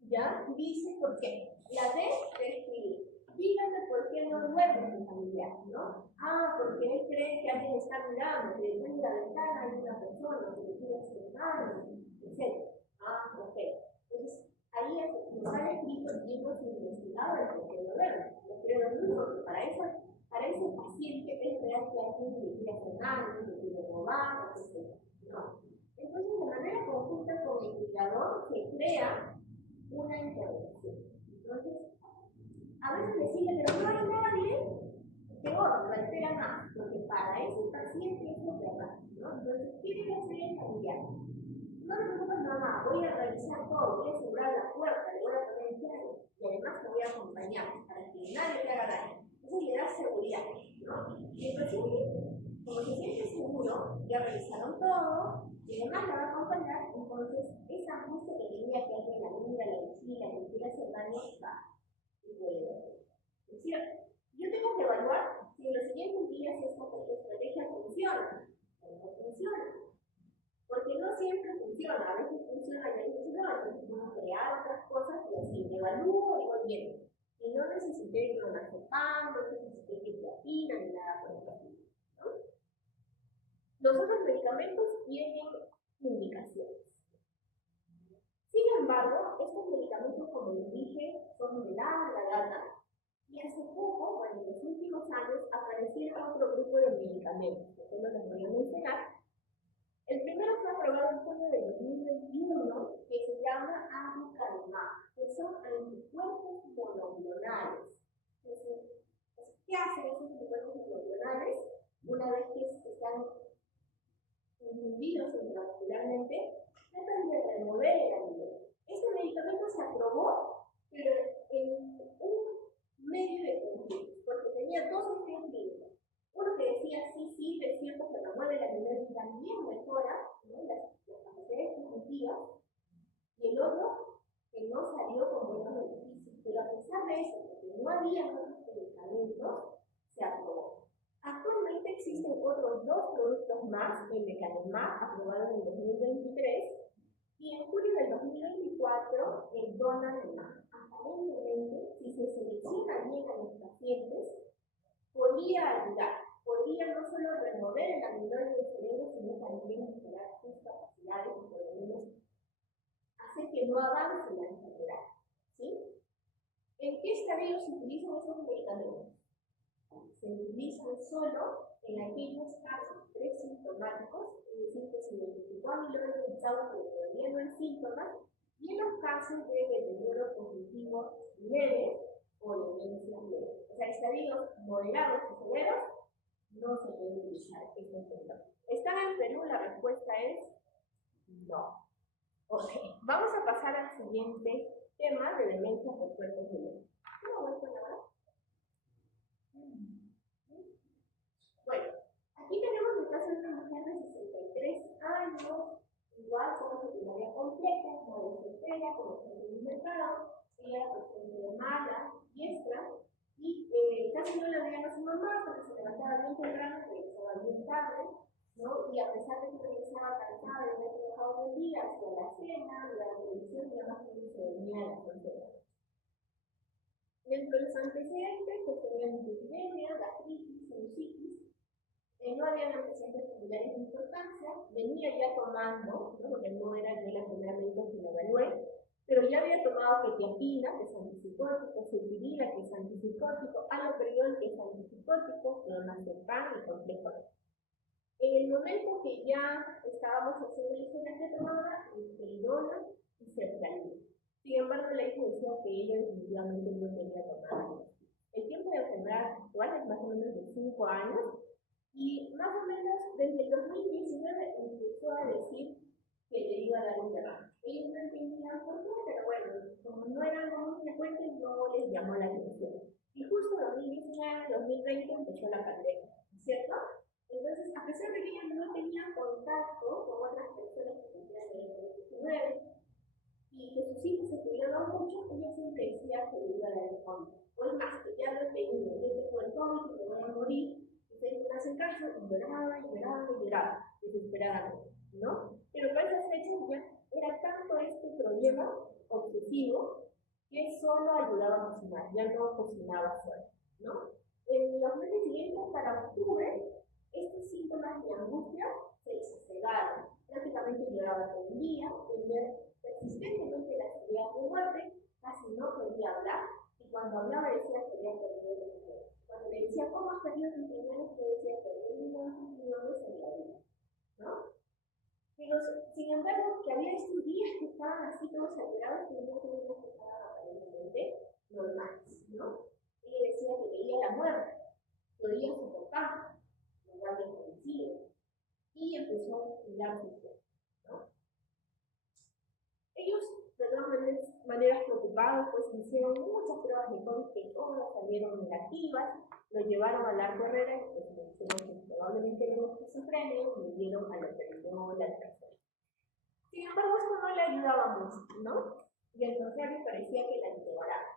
¿Ya? Dice por qué. La D de escribir. Díganme por qué no duerme mi familiar, ¿no? Ah, porque él cree que alguien está mirando, que detrás de la ventana hay una persona, que le quiere hacer mal, etc. Ah, ok. Entonces, ahí nos han escrito libros investigados de por qué no duerme. No quiere dormir porque para ese paciente es real que alguien le quiere hacer mal, le quiere robar, etc. ¿No? Entonces, de manera conjunta con el cuidador, se crea una intervención. Entonces, a veces decirle, pero no hay nadie, peor, lo altera más, porque para ese paciente es verdad, ¿no? Entonces, ¿qué debe hacer el familiar? No te preocupes, mamá, voy a revisar todo, voy a asegurar la puerta, le voy a poner llave, y además te voy a acompañar para que nadie te haga daño. Entonces le da seguridad, ¿no? Y el paciente, como se siente seguro, ya revisaron todo, y además la va a acompañar, entonces esa angustia que tenía que alguien la mira, la vigila, que quiera hacer daño, va y puede dormir. ¿Es cierto? Yo tengo que evaluar si en los siguientes días esta estrategia funciona o no funciona. Porque no siempre funciona, a veces funciona y a veces no, entonces puedo crear otras cosas y así evalúo y voy viendo. Y no necesité clonazepam, no necesité quetiapina ni nada por el estilo, ¿no? Los otros medicamentos tienen indicaciones. Sin embargo, estos medicamentos, como les dije, son de larga data. Y hace poco, bueno, en los últimos años, aparecieron otro grupo de medicamentos, que no les voy a mencionar. El primero fue aprobado en junio de 2021, que se llama aducanumab, que son anticuerpos monoclonales. Entonces, ¿qué hacen esos anticuerpos monoclonales? Una vez que están infundidos intramuscularmente, tratan de remover el amiloide. Este medicamento se aprobó, pero en un medio de conflictos, porque tenía dos estudios clínicos. Uno que decía, sí, es cierto que remueve el amiloide y también mejora, ¿no?, las capacidades cognitivas, y el otro que no salió con buenos beneficios. Pero a pesar de eso, porque no había otros medicamentos, se aprobó. Actualmente existen otros dos productos más, el lecanemab, aprobado en el 2023, y en julio del 2024, el donanemab. Aparentemente, si se selecciona bien a los pacientes, podría ayudar, podría no solo remover el amiloide del cerebro, sino también mejorar sus capacidades y por lo menos hacer que no avance la enfermedad. ¿Sí? ¿En qué estadio se utilizan esos medicamentos? Se utilizan solo en aquellos casos presintomáticos, es decir, que se identificó amiloide hinchado pero todavía no hay síntomas, y en los casos de deterioro cognitivo leve o demencia leve. O sea, estadios moderados y severos no se puede utilizar este medicamento. ¿Están en Perú? La respuesta es no. Ok, vamos a pasar al siguiente tema de demencia por cuerpos de leve. ¿Cómo voy con ahora? Bueno, aquí tenemos el caso de una mujer de 63 años, igual como secundaria completa, madre soltera, como se en el mercado, ella presente mala, diestra, y casi no la veían a su mamá porque se levantaba bien temprano, regresaba bien tarde, ¿no? Y a pesar de que regresaba cansada de haber trabajado todo el día, hacía la cena, la televisión y demás, se dormía a las 11 de la noche. Dentro de los antecedentes, pues tenían dislipidemia, gastritis, sinusitis, no había antecedentes familiares de importancia, venía ya tomando, ¿no?, porque no era yo la primera médica que la evalué, pero ya había tomado quetiapina, que es antipsicótico, sulfirina, que es antipsicótico, haloperidol, que es antipsicótico, clonazepam y complejo B. En el momento que ya estábamos haciendo el historial que tomaba, risperidona y sertralina. Sin embargo, la hija decía que ella definitivamente no tenía tomado. El tiempo de enfermedad actual es más o menos de 5 años y más o menos desde el 2019 empezó a decir que le iba a dar un derrame. Ellos no entendían por qué, pero bueno, como no eran muy frecuentes, no les llamó la atención. Y justo en 2019, 2020 empezó la pandemia, ¿cierto? Entonces, a pesar de que ellos no tenían contacto con otras personas que tenían el COVID-19 y que sus hijos se cuidaban mucho, ella siempre decía que le iba a dar el COVID. O es más, que ya lo tenía, yo tengo el COVID, que me voy a morir, ustedes no hacen caso, y lloraba, desesperadamente, ¿no? Pero para esas fechas ya era tanto este problema obsesivo que solo ayudaba a cocinar, ya no cocinaba sola, ¿no? En los meses siguientes, para octubre, estos síntomas de angustia se exacerbaron. Prácticamente lloraba todo el día, tenía persistentemente las ideas de muerte, casi no podía hablar, y cuando hablaba decía que había perdido los riñones. Cuando le decía, ¿cómo has perdido tus riñones? Le decía, perdí unos riñones en la vida, ¿no? Pero, sin embargo, que había estos días que estaban así todos alterados, que no tenían que estar aparentemente normales, ¿no? Ella decía que veía la muerte, que oía a su papá, lo había conocido, y empezó a vigilar su cuerpo, ¿no? Ellos, de todas maneras preocupados, pues hicieron muchas pruebas de COVID que todas salieron negativas, lo llevaron a la carrera y pues le dijeron que probablemente era esquizofrenia y le dieron a la peritola, al tercero. Sin embargo, esto no le ayudaba mucho, ¿no? Y al contrario, parecía que la empeoraba.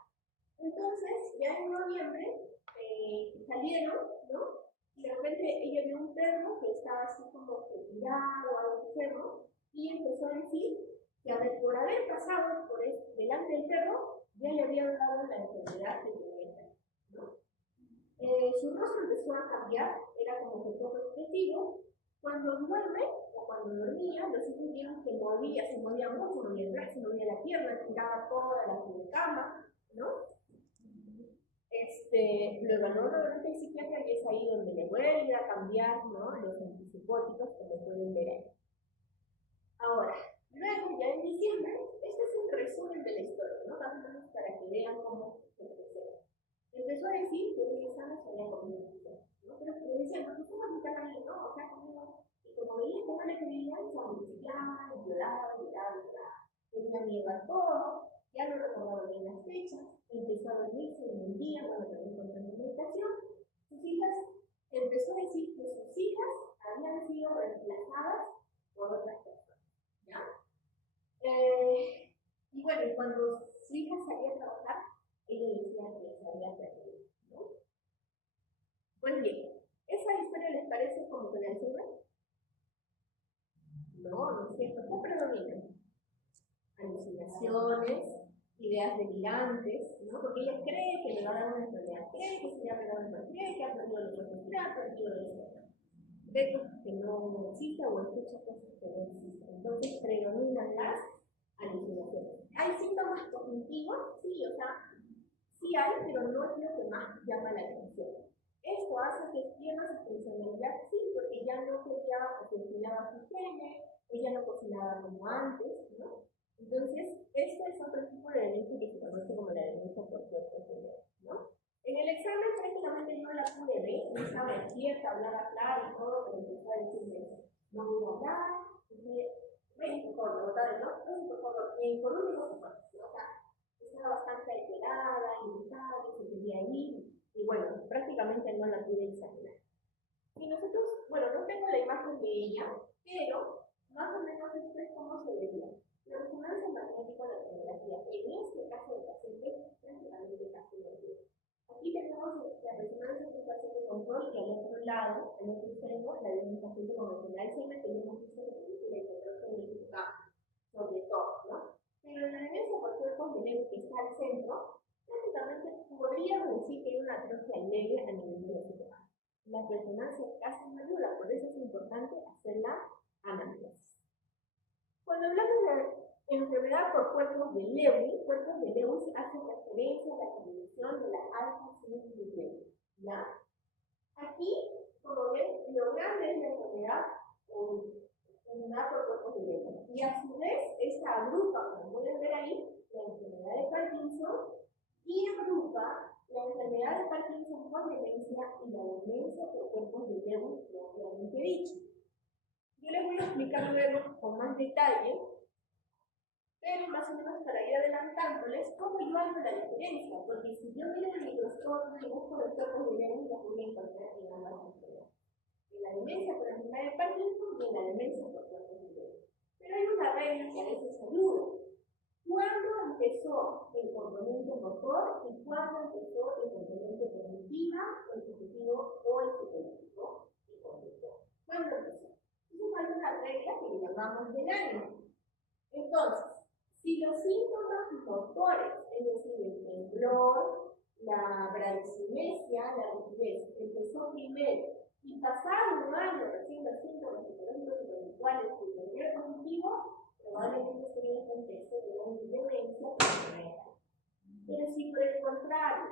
Entonces, ya en noviembre salieron, ¿no? Y de repente ella vio un perro que estaba así como que tirado, algo enfermo, y empezó a decir que por haber pasado por delante del perro, ya le habían dado la enfermedad que tenía, ¿no? Su rostro empezó a cambiar, era como que poco expresivo. Cuando duerme o cuando dormía, los hijos vieron que se movía mucho, movía el brazo, movía la pierna, tiraba toda la cama, ¿no? Lo evaluó nuevamente el psiquiatra y es ahí donde le vuelve a cambiar, ¿no?, los antipsicóticos, como pueden ver ahí. Ahora, luego ya en diciembre, este es un resumen de la historia, ¿no?, más o menos para que vean cómo se procede. Empezó a decir que en sano se había comido mucho, ¿no? Pero le decían, porque somos mi carne, ¿no? O sea, conmigo. Y como veía que no le creían, se angustiaba, lloraba. Tenía miedo a todo, ya no recordaba bien las fechas, empezó a dormirse en el día, cuando también con meditación. Sus hijas, empezó a decir que sus hijas habían sido reemplazadas por otras personas, ¿ya? Y bueno, cuando su hija salía a trabajar, ella decía que se había perdido, ¿no? Pues bien, ¿esa historia les parece como que la sirve? No es cierto. ¿Qué predomina? Alucinaciones, ideas delirantes, ¿no? Porque ella cree que le va a dar una enfermedad, cree que se le ha pegado una enfermedad, cree que ha perdido los ojos, cree que ha perdido esto. Ve cosas que no existen o escucha cosas que no existen. Entonces predominan las alucinaciones. ¿Hay síntomas cognitivos? Sí, o sea, sí hay, pero no es lo que más llama la atención. Esto hace que pierda su funcionalidad, sí, porque ya no quería o cocinaba su gene, ella no cocinaba como antes, ¿no? Entonces, este es otro tipo de demencia que se conoce como la demencia por cuerpo severo, ¿no? En el examen prácticamente no la pude ver, no estaba despierta, hablaba claro y todo, pero empezó a decirme, no voy a hablar, ven, por favor, ¿no? Ven, por favor, por último, por favor, ¿no? O sea, estaba bastante alterada, irritable, se quería ir, y bueno, prácticamente no la pude examinar. Y nosotros, bueno, no tengo la imagen de ella, pero más o menos esto es cómo se veía. La resonancia magnética de la tomografía, en este caso del paciente, prácticamente casi no tiene. Aquí tenemos la resonancia de un paciente con control y al otro lado, en otro extremo, la de un paciente con enfermedad que hemos visto en la película y que sobre todo, ¿no? Pero en la demencia por cuerpos de Lewy que está al centro, prácticamente podríamos decir que hay una atrofia leve a nivel de los órganos. La resonancia casi no ayuda, por eso es importante hacer la análisis. Cuando hablamos de enfermedad por cuerpos de Lewy hace referencia a la condición de la alfa-synuclein, ¿ya? Aquí, como ven, lo grande es la enfermedad o enfermedad por cuerpos de Lewy. Y a su vez, esta agrupa, como pueden ver ahí, la enfermedad de Parkinson y agrupa la enfermedad de Parkinson con demencia y la demencia por cuerpos de Lewy propiamente dicho. Yo les voy a explicar luego con más detalle, pero más o menos para ir adelantándoles cómo yo hago la diferencia, porque si yo miro el microscopio y busco los cuerpos de Lewy, los voy a encontrar en ambas enfermedades. En la demencia por enfermedad de Parkinson y en la demencia por cuerpos de Lewy. Pero hay una regla que a veces ayuda. ¿Cuándo empezó el componente motor y cuándo empezó el componente cognitiva, el ejecutivo o el psicológico y conductor? ¿Cuándo empezó? Eso es una regla que le llamamos del ánimo. Entonces, si los síntomas motores, es decir, el temblor, la bradicinesia, la rigidez, empezó primero y pasado un año recién los síntomas psicológicos y conductuales y el deterioro cognitivo, probablemente esté en el contexto de una demencia primera. Pero si por el contrario,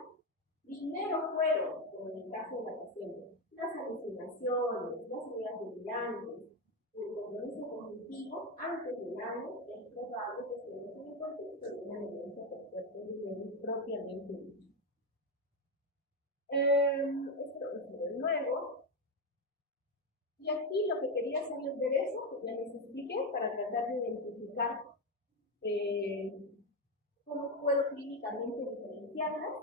primero fueron, como en el caso de la paciente, las alucinaciones, las ideas delirantes, el compromiso cognitivo, antes del año es probable que estemos en el contexto de una demencia por cuerpos de Lewy propiamente dicho. Esto es de nuevo. Y aquí lo que quería hacerles ver eso, que ya les expliqué, para tratar de identificar cómo puedo clínicamente diferenciarlas.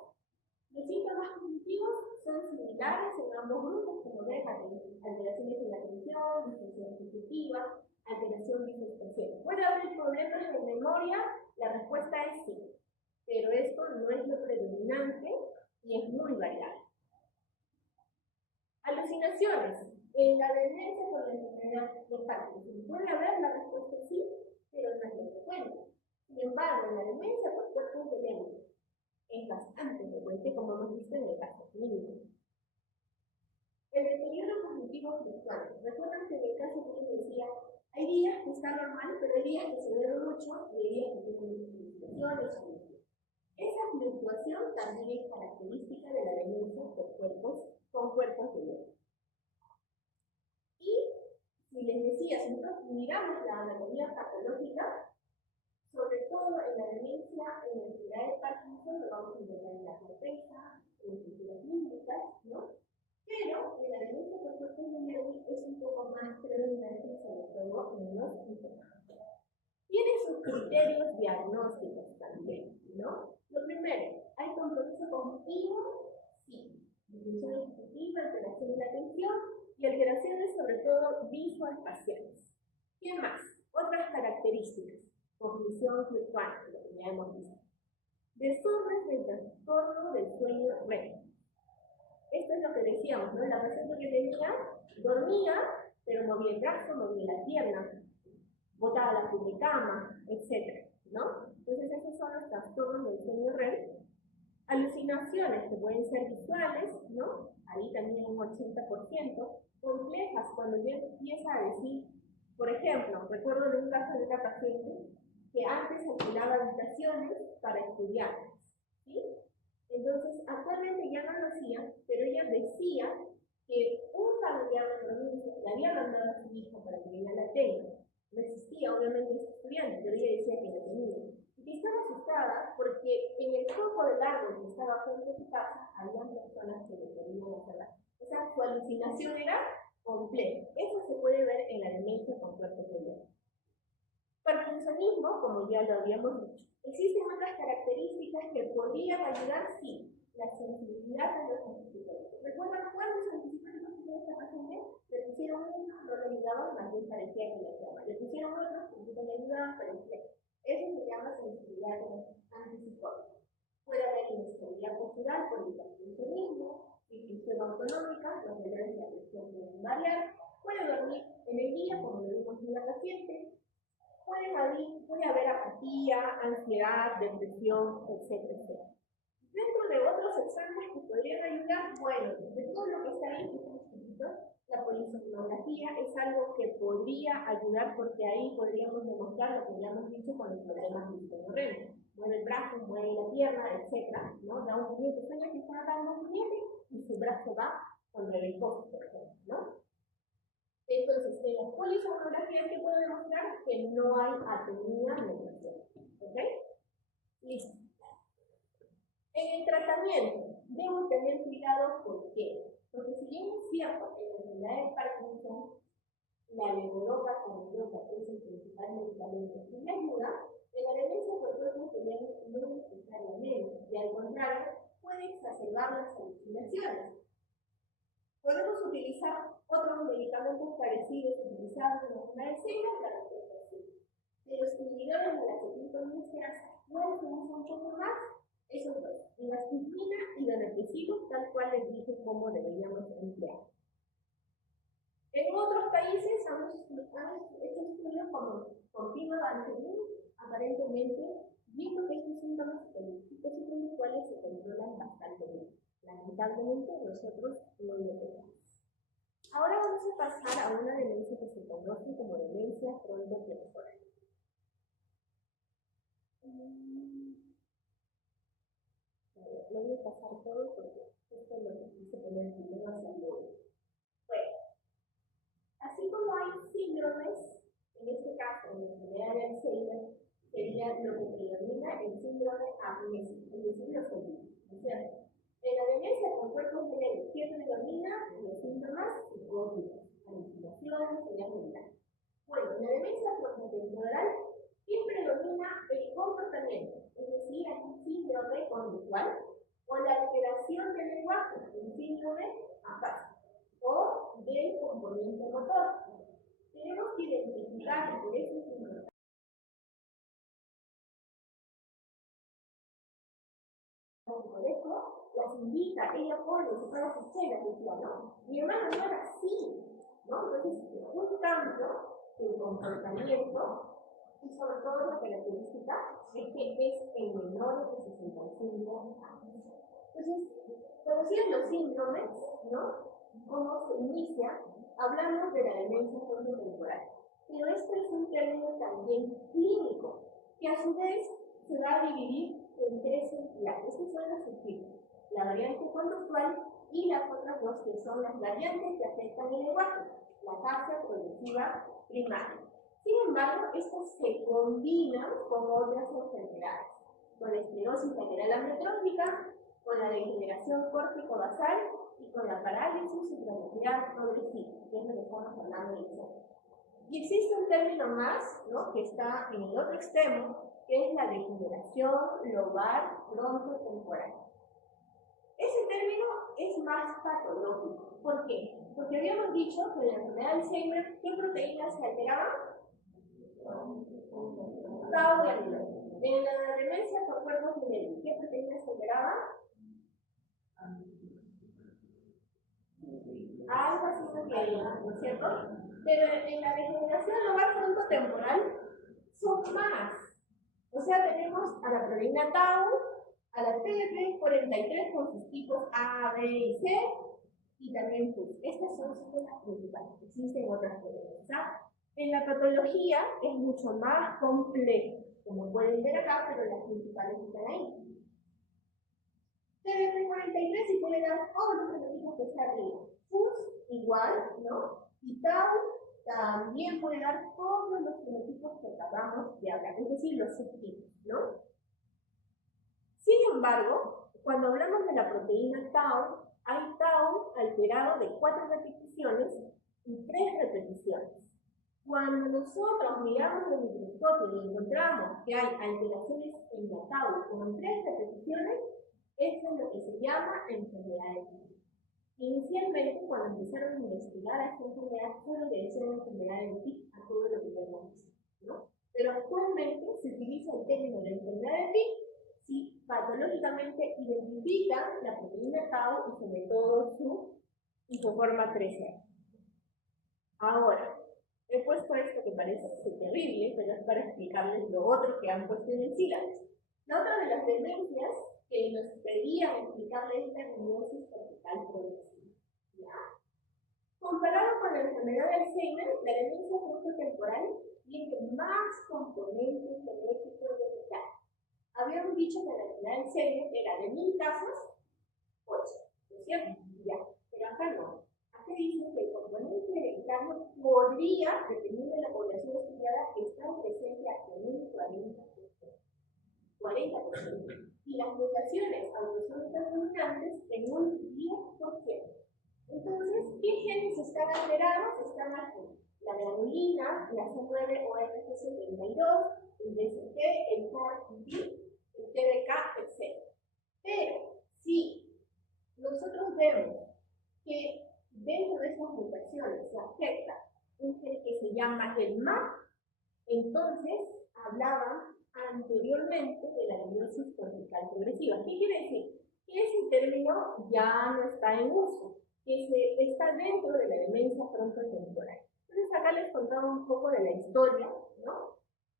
Los síntomas cognitivos son similares en ambos grupos, como ven, alteraciones en la atención, disfunción ejecutiva, alteración visoespacial. ¿Puede haber problemas de memoria? La respuesta es sí, pero esto no es lo predominante y es muy variable. Alucinaciones. En la demencia por la enfermedad de Parkinson puede haber, la respuesta es sí, pero no es lo frecuente. Sin embargo, en la demencia por cuerpos de Lewy es bastante frecuente, como hemos visto en el caso clínico. El deterioro cognitivo fluctuante. Recuerden que en el caso que les decía, hay días que está normal, pero hay días que se ve mucho y hay días que tienen fluctuaciones. Esa fluctuación también es característica de la demencia por cuerpos de Lewy. Y si les decía, si nosotros miramos la anatomía patológica, sobre todo en la demencia, en la enfermedad de Parkinson, lo vamos a encontrar en la corteza, en las estructuras límbicas, ¿no? Pero en la demencia por cuerpos de Lewy es un poco más predominante, sobre todo en los síntomas. Tiene sus criterios diagnósticos también, ¿no? Lo primero, ¿hay compromiso cognitivo? Sí. Disfunción ejecutiva, alteración de la atención y alteraciones sobre todo visuoespaciales. ¿Qué más? Otras características. Cognición fluctuante, lo que ya hemos visto. Desórdenes del trastorno del sueño REM. Esto es lo que decíamos, ¿no? La paciente que tenía, dormía, pero movía el brazo, movía la pierna, botaba la cama, etc., ¿no? Entonces esos son los trastornos del sueño REM. Alucinaciones que pueden ser visuales, ¿no? Ahí también un 80%. Complejas, cuando ya empieza a decir, por ejemplo, recuerdo de un caso de una paciente que antes alquilaba habitaciones para estudiar, ¿sí? Entonces, actualmente ya no lo hacía, pero ella decía que un familiar de provincia le había mandado a su hijo para que ella la tenga. No existía, obviamente, ese estudiante, pero ella decía que la tenía. Y que estaba asustada porque en el campo del árbol que estaba frente a su casa, había personas que le querían hacerla. O sea, su alucinación era completa. Eso se puede ver en la demencia con cuerpos de Lewy. Parkinsonismo, como ya lo habíamos dicho. Existen otras características que podrían ayudar, sí. La sensibilidad de los antipsicóticos. ¿Recuerdan cuántos antipsicóticos tenía esta paciente? Le pusieron uno, no le ayudaban, más bien parecía que le ayudaban. Le pusieron otro, tampoco le ayudaban, parecía. Eso se llama sensibilidad de los antipsicóticos. Puede haber inestabilidad postural por el parkinsonismo, disfunción autonómica, los niveles de atención pueden variar. Puede dormir en el día, como lo vimos en la paciente. Puede haber apatía, ansiedad, depresión, etcétera, etcétera. Dentro de otros exámenes que podrían ayudar, bueno, de todo lo que está ahí, la polisomnografía es algo que podría ayudar porque ahí podríamos demostrar lo que ya hemos dicho con los problemas de sueño REM. Mueve el brazo, mueve la pierna, etcétera, ¿no? Da un movimiento, sueña que está dando un movimiento y su brazo va con el reposo, por ejemplo, ¿no? Entonces, en la polisomnografía, ¿qué puedo demostrar? Que no hay atonía mental. ¿Ok? Listo. En el tratamiento, debo tener cuidado, ¿por qué? Porque si bien es cierto que en la enfermedad de Parkinson, la levodopa carbidopa es el principal medicamento que me ayuda, en la demencia por cuerpo tenemos no necesariamente, y al contrario, puede exacerbar las alucinaciones. Podemos utilizar otros medicamentos parecidos utilizados en la enfermedad de Alzheimer, la respuesta es sí. De los inhibidores de la acetilcolinesterasa, ¿cuál se usa un poco más? Esos dos, elastiquina y donepezil, tal cual les dije cómo deberíamos emplear. En otros países han hecho estudios como continobantelin, aparentemente, viendo que estos síntomas psicológicos y conductuales se controlan bastante bien. Lamentablemente, nosotros no lo tenemos. Ahora vamos a pasar a una demencia que se conoce como demencia frontotemporal. No voy a pasar todo porque esto es lo que quise poner primero hacia el móvil. Bueno, así como hay síndromes, en este caso, en la enfermedad de Alzheimer, sería lo que predomina el síndrome amnésico, es decir, los olvidos, ¿no es cierto? En la demencia con cuerpos genéticos, ¿qué predomina? Los síntomas psicóticos, alucinaciones, ideas mentales. Bueno, en la demencia frontotemporal, ¿qué predomina? El comportamiento, es decir, hay un síndrome conductual o la alteración del lenguaje, un síndrome apático, o del componente motor. Tenemos que identificar, y por eso es importante, por eso las invita, ella pone, se para sus chelas, decía, ¿no? Mi hermano no era así, ¿no? Entonces, un cambio del comportamiento, y sobre todo la característica es que es en menores de 65 años. Entonces, conociendo los síndromes, ¿no? Cómo se inicia, hablamos de la demencia frontotemporal. Pero esto es un término también clínico, que a su vez se va a dividir en tres entidades. Estos son los subtipos: la variante conductual y las otras dos que son las variantes que afectan el lenguaje, la ataxia progresiva primaria. Sin embargo, estas se combinan con otras enfermedades, con la esclerosis lateral amiotrófica, con la degeneración córtico-basal y con la parálisis suprarrenal progresiva, que es lo que estamos hablando de hoy. Y existe un término más, ¿no?, que está en el otro extremo, que es la degeneración lobar frontotemporal. Ese término es más patológico. ¿Por qué? Porque habíamos dicho que en la enfermedad de Alzheimer, ¿qué proteínas se alteraban? Tau y amiloide. En la demencia por cuerpos genéticos, ¿qué proteínas se alteraban? Algo así que, ¿no es cierto? Pero en la degeneración lobar frontotemporal son más. O sea, tenemos a la proteína tau, a la TDP43 con sus tipos A, B y C, y también FUS. Estas son las principales. Existen otras proteínas. En la patología es mucho más complejo, como pueden ver acá, pero las principales están ahí. TDP43 y puede dar todos los fenotipos que está arriba. FUS igual, ¿no? Y tau también puede dar todos los fenotipos que acabamos de hablar, es decir, los subtipos, ¿no? Sin embargo, cuando hablamos de la proteína tau, hay tau alterado de 4 repeticiones y 3 repeticiones. Cuando nosotros miramos el microscopio y encontramos que hay alteraciones en la tau con 3 repeticiones, esto es lo que se llama enfermedad de Pitt. Inicialmente, cuando empezaron a investigar a esta enfermedad, solo le decían enfermedad de Pitt a todo lo que ya hemos visto, ¿no? Pero actualmente se utiliza el término de enfermedad de Pitt si patológicamente identifican la proteína tau y sobre todo su isoforma 3A. Ahora, he puesto esto que parece terrible, pero es para explicarles lo otro que han puesto en el sílabus. La otra de las demencias que nos pedían explicarles es la neurosis cortical progresiva. ¿Ya? Comparado con la enfermedad de Alzheimer, la demencia frontotemporal tiene más componentes genéticos de vital. Habíamos dicho que la enfermedad de Alzheimer era de 1000 casos, 8, ¿no es cierto? Ya, pero acá no. Acá dice que el componente hereditario podría, dependiendo de la población estudiada, estar presente hasta en un 40%. Y las mutaciones autosómicas predominantes en un 10%. Entonces, ¿qué genes están alterados? Están aquí la granulina, la C9ORF72, el DST, el CARTB, el TDK, etc. Pero, si nosotros vemos que dentro de estas mutaciones se afecta un gen que se llama el MAP, entonces hablaban anteriormente de la meiosis cortical progresiva. ¿Qué quiere decir? Que ese término ya no está en uso, que está dentro de la demencia frontotemporal. Entonces acá les contaba un poco de la historia, ¿no?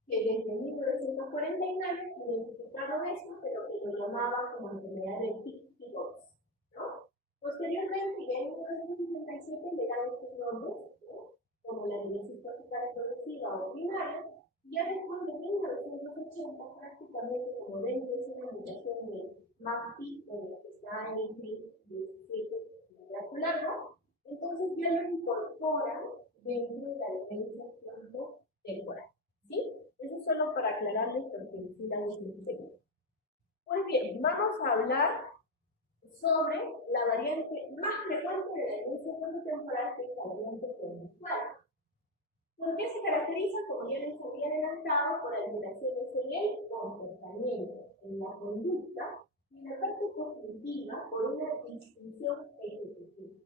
Que desde 1949 identificaron esto, pero que lo llamaban como enfermedad de Pitt-Higgs, ¿no? Posteriormente, ya en 1967 le dan estos nombres, ¿no? Como la meiosis cortical progresiva o primaria. Ya después de 1980, prácticamente, como ven, es una mutación de MAPT, que está en el clip de 17 brazo largo, entonces ya lo incorporan dentro de la demencia frontotemporal. ¿Sí? Eso es solo para aclararles porque sí la definición. Pues bien, vamos a hablar sobre la variante más frecuente de la demencia frontotemporal, que es la variante conductual. ¿Por qué se caracteriza, como ya les había adelantado, por alteraciones en el comportamiento, en la conducta y en la parte cognitiva por una disfunción ejecutiva?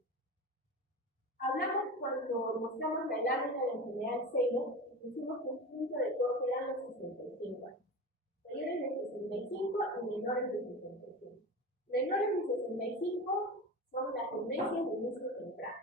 Hablamos cuando mostramos la edad de la enfermedad de Alzheimer y pusimos un punto de corte a los 65 años. Mayores de 65 y menores de 65. Menores de 65 son las demencias de inicio temprano.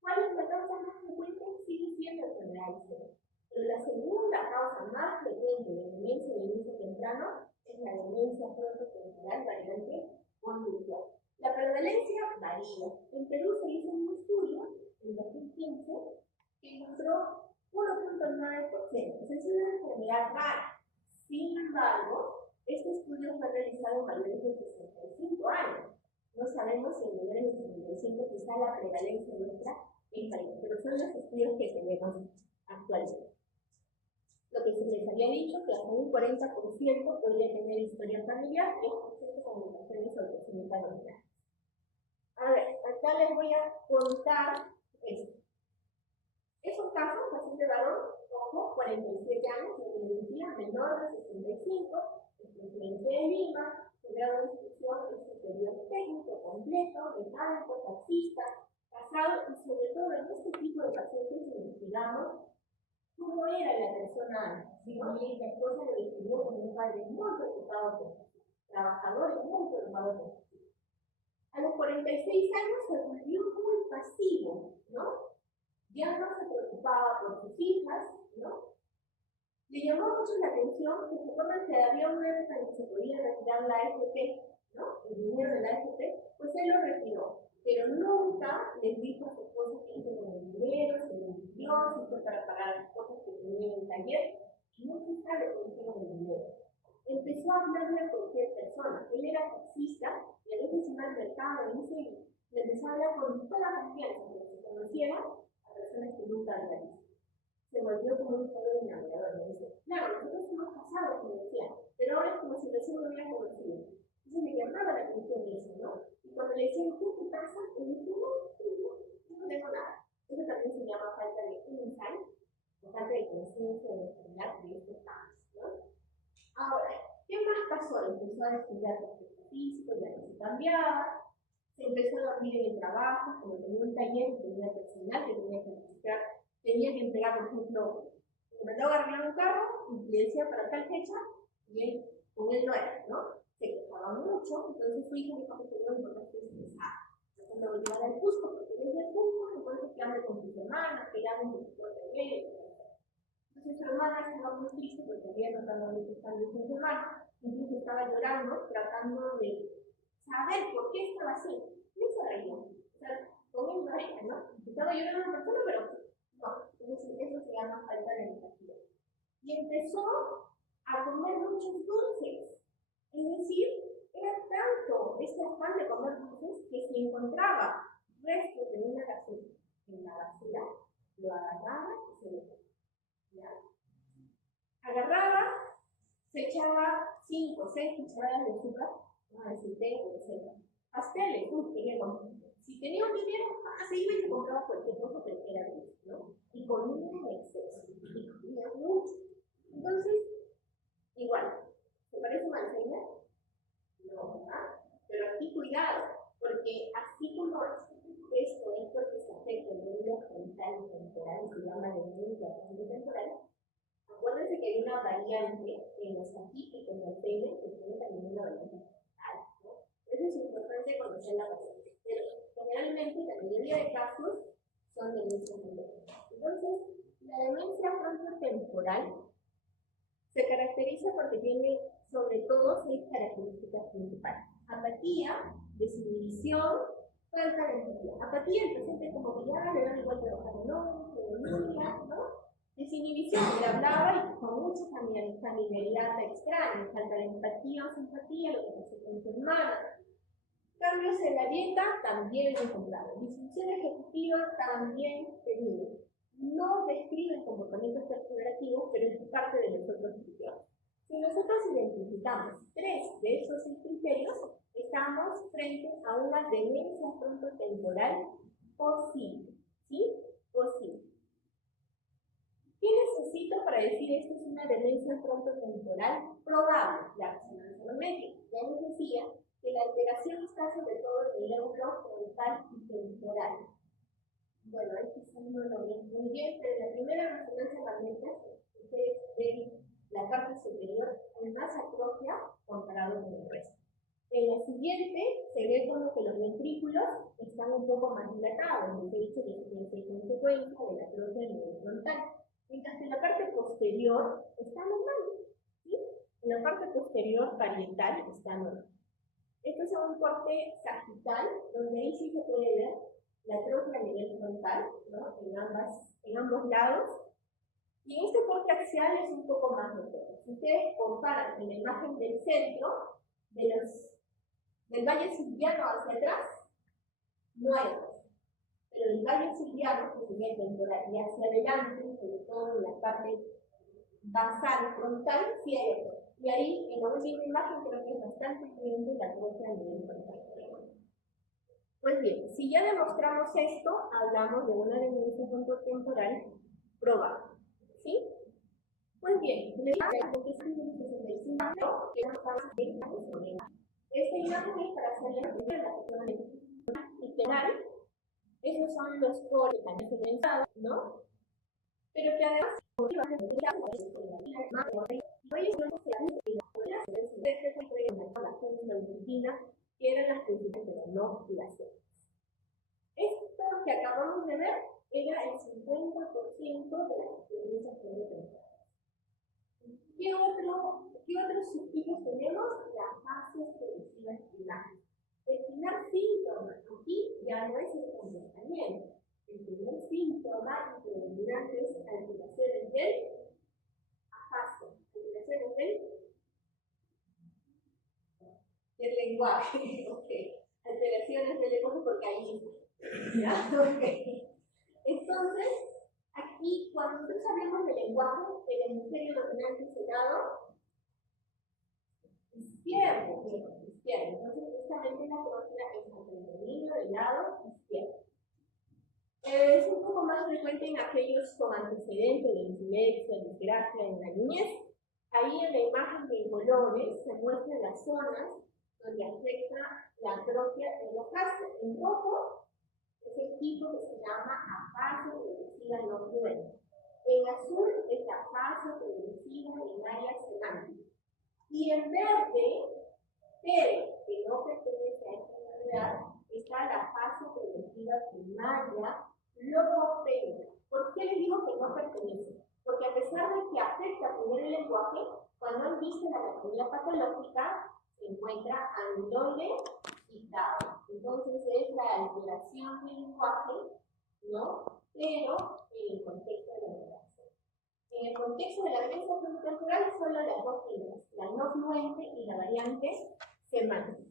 ¿Cuál es la causa más frecuente? Sigue siendo la enfermedad de Alzheimer. Pero la segunda causa más frecuente de demencia de inicio temprano es la demencia frontotemporal variante conductual. La prevalencia varía. En Perú se hizo un estudio en 2015 que encontró 1.9%. Es una enfermedad rara. Sin embargo, este estudio fue realizado en mayores de 65 años. No sabemos si en mayores de 65 quizá la prevalencia nuestra es mayor, pero son los estudios que tenemos actualmente. Lo que se les había dicho, que hasta un 40% podría tener historia familiar y 10% con mutaciones autosómicas. A ver, acá les voy a contar esto. Es un caso, paciente varón, ojo, 47 años, menor de 65, residente de Lima, su grado de instrucción es superior técnico, completo, mecánico, taxista, casado, y sobre todo en este tipo de pacientes investigamos cómo era la persona, si no, la esposa lo describió como un padre muy preocupado por su hija, trabajador y muy preocupado por su hija. A los 46 años se volvió muy pasivo, ¿no? Ya no se preocupaba por sus hijas, ¿no? Le llamó mucho la atención que se acuerdan que había una época en que se podía retirar la AFP, ¿no? El dinero de la AFP, pues él lo retiró. Pero nunca les dijo a su esposa que hizo con el dinero, se lo invirtió, si fue para pagar las cosas que tenía en el taller, y nunca sabe lo que hizo con el dinero. Empezó a hablarle a cualquier persona. Él era taxista y a veces iba al mercado y le empezó a hablar con toda la confianza, como si conociera a personas que nunca había visto. Se volvió como un joven enamorador. Me dice, claro, nosotros somos casados, me decía, pero ahora es como si recién me hubieran conocido. Entonces me llamaba la atención eso, ¿no? Y cuando le decían, ¿qué te pasa? Él me dice, no tengo nada. Eso también se llama falta de insight, o falta de conciencia de la enfermedad de estos casos, ¿no? Ahora, ¿qué más pasó? Empezó a descuidar su aspecto físico, ya no se cambiaba, se empezó a dormir en el trabajo, como tenía un taller, tenía personal que tenía que registrar. Tenía que entregar, por ejemplo, me mandó a arreglar un carro y le decía para tal fecha, y él, con él no era, ¿no? Se quejaba mucho, entonces su hija dijo que no importa que esté estresada. Entonces me voy a llevar al Cusco, porque él es del Cusco, entonces que hable con sus hermanas, que llamen con su propio medio, etc. Entonces su hermana estaba muy triste porque había notado muchos cambios en su hermana, incluso estaba llorando, tratando de saber por qué estaba así. Y se reía. O sea, con él no era, ¿no? Estaba llorando una persona, pero no, entonces eso se llama falta de empatía. Y empezó a comer muchos dulces. Es decir, era tanto este afán de comer dulces que si encontraba restos de una basura en la basura, lo agarraba y se lo comía. Agarraba, se echaba 5 o 6 cucharadas de azúcar, no decir té o etc. Si tenía un dinero, se iba y se compraba cualquier cosa que era dulce, ¿no? Y comía en exceso, y comía mucho. Entonces, igual, ¿te parece una enseña? No, ¿verdad? Pero aquí cuidado, porque así como esto es porque se afecta el lóbulo frontal y temporal, se llama demencia frontotemporal. Acuérdense que hay una variante en los atípicos de Alzheimer que tiene también una variante frontal, ¿no? Eso es importante conocer la paciente. Pero generalmente la mayoría de casos son demencia frontotemporal. Entonces, la demencia frontotemporal se caracteriza porque tiene sobre todo 6 características principales: apatía, desinhibición, falta de empatía. Apatía, el paciente como que ya le da igual trabajar o no, ¿no? Desinhibición, le hablaba y con mucha familiaridad extraña. Falta de empatía o simpatía, lo que pasó con su hermana. Cambios en la dieta, también encontrado. Disfunción ejecutiva, también tenido. No describen comportamientos perturbativos, pero es parte de los otros criterios. Si nosotros identificamos 3 de esos 6 criterios, estamos frente a una demencia frontotemporal posible. ¿Sí? Posible. ¿Qué necesito para decir esto es una demencia frontotemporal probable? La resonancia magnética. Ya les decía que la alteración está sobre todo en el lóbulo frontal y temporal. Bueno, ahí quizás no lo ven muy bien, pero en la primera resonancia magnética, ustedes ven la parte superior, hay más atrofia comparado con el resto. En la siguiente se ve como que los ventrículos están un poco más dilatados, les he dicho que es consecuencia de la atrofia a nivel frontal. Mientras que en la parte posterior está normal, ¿sí? En la parte posterior parietal está normal. Esto es un corte sagital, donde ahí sí se puede ver la atrofia a nivel frontal, ¿no? En ambos lados. Y en este corte axial es un poco más notorio. Si ustedes comparan en la imagen del centro, del valle silviano hacia atrás, no hay atrofia. Pero del valle silviano, que sería temporal, y hacia adelante, sobre todo en la parte basal frontal, sí hay atrofia. Y ahí, en la última imagen, creo que es bastante evidente la atrofia a nivel frontal. Pues bien, si ya demostramos esto, hablamos de una demencia frontotemporal probable. ¿Sí? Pues bien, esta imagen es para hacer la literal. Esos son los coros que también se pensados, ¿no? Pero que además que eran las principales, pero no las otras. Esto que acabamos de ver era el 50% de las experiencias frontotemporales. ¿Qué otros subtipos tenemos? Las fases progresivas primarias. El primer síntoma aquí ya no es el comportamiento. El primer síntoma predominante es alteraciones del afasia, alteraciones del lenguaje. Okay. Alteraciones del lenguaje porque ahí ¿ya? Okay. Entonces, aquí cuando nosotros hablamos de lenguaje, el hemisferio dominante es el lado izquierdo. Entonces, justamente la atrofia es entre el dominio del lado izquierdo. Es un poco más frecuente en aquellos con antecedentes de dislexia, disgrafia en la niñez. Ahí en la imagen de colores se muestran las zonas donde afecta la atrofia en la afasia. En rojo es el tipo que se llama afasia progresiva no fluente. En azul es la afasia progresiva en área semántica. Y en verde, pero que no pertenece a esta enfermedad, está la afasia progresiva primaria logopédica. ¿Por qué les digo que no pertenece? Porque a pesar de que afecta primero el lenguaje, cuando han visto la anatomía patológica, se encuentra amiloide y tau. Entonces es la alteración del lenguaje, ¿no? Pero en el contexto de la alteración. En el contexto de la demencia frontotemporal, solo las dos primeras, la no fluente y la variante semántica.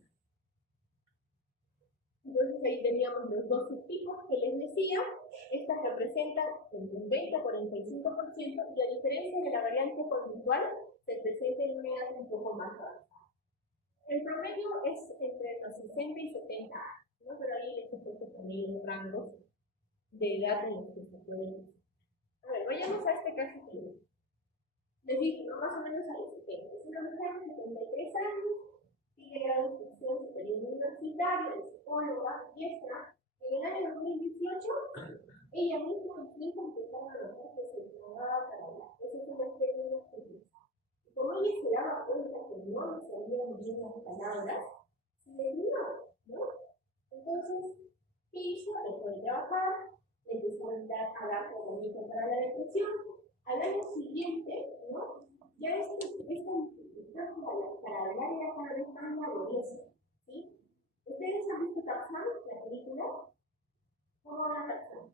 Entonces ahí teníamos los dos subtipos que les decía. Estas representan entre un 20 a 45% y a diferencia de la variante conductual, se presenta en una edad un poco más avanzada. El promedio es entre los 60 y 70 años. ¿no? Pero ahí les he puesto también los rangos de edad en los que se pueden usar. A ver, vayamos a este caso que les dije, ¿no? Más o menos a los 70. Es una mujer de 73 años, tiene grado de instrucción superior universitaria, es psicóloga, diestra. En el año 2018, ella misma implica empezar a notar que se trababa para hablar. Esa es una técnica que utiliza. Y como ella se daba cuenta que no le salían bien las palabras, se le dio, ¿no? Entonces, ¿qué hizo? Dejó de trabajar, le empezó a dar tratamiento para la depresión. Al año siguiente, ¿no? Ya esta dificultad para hablar era cada vez más laboriosa, ¿sí? ¿Ustedes han visto Tarzán, la película? ¿Cómo habla Tarzán?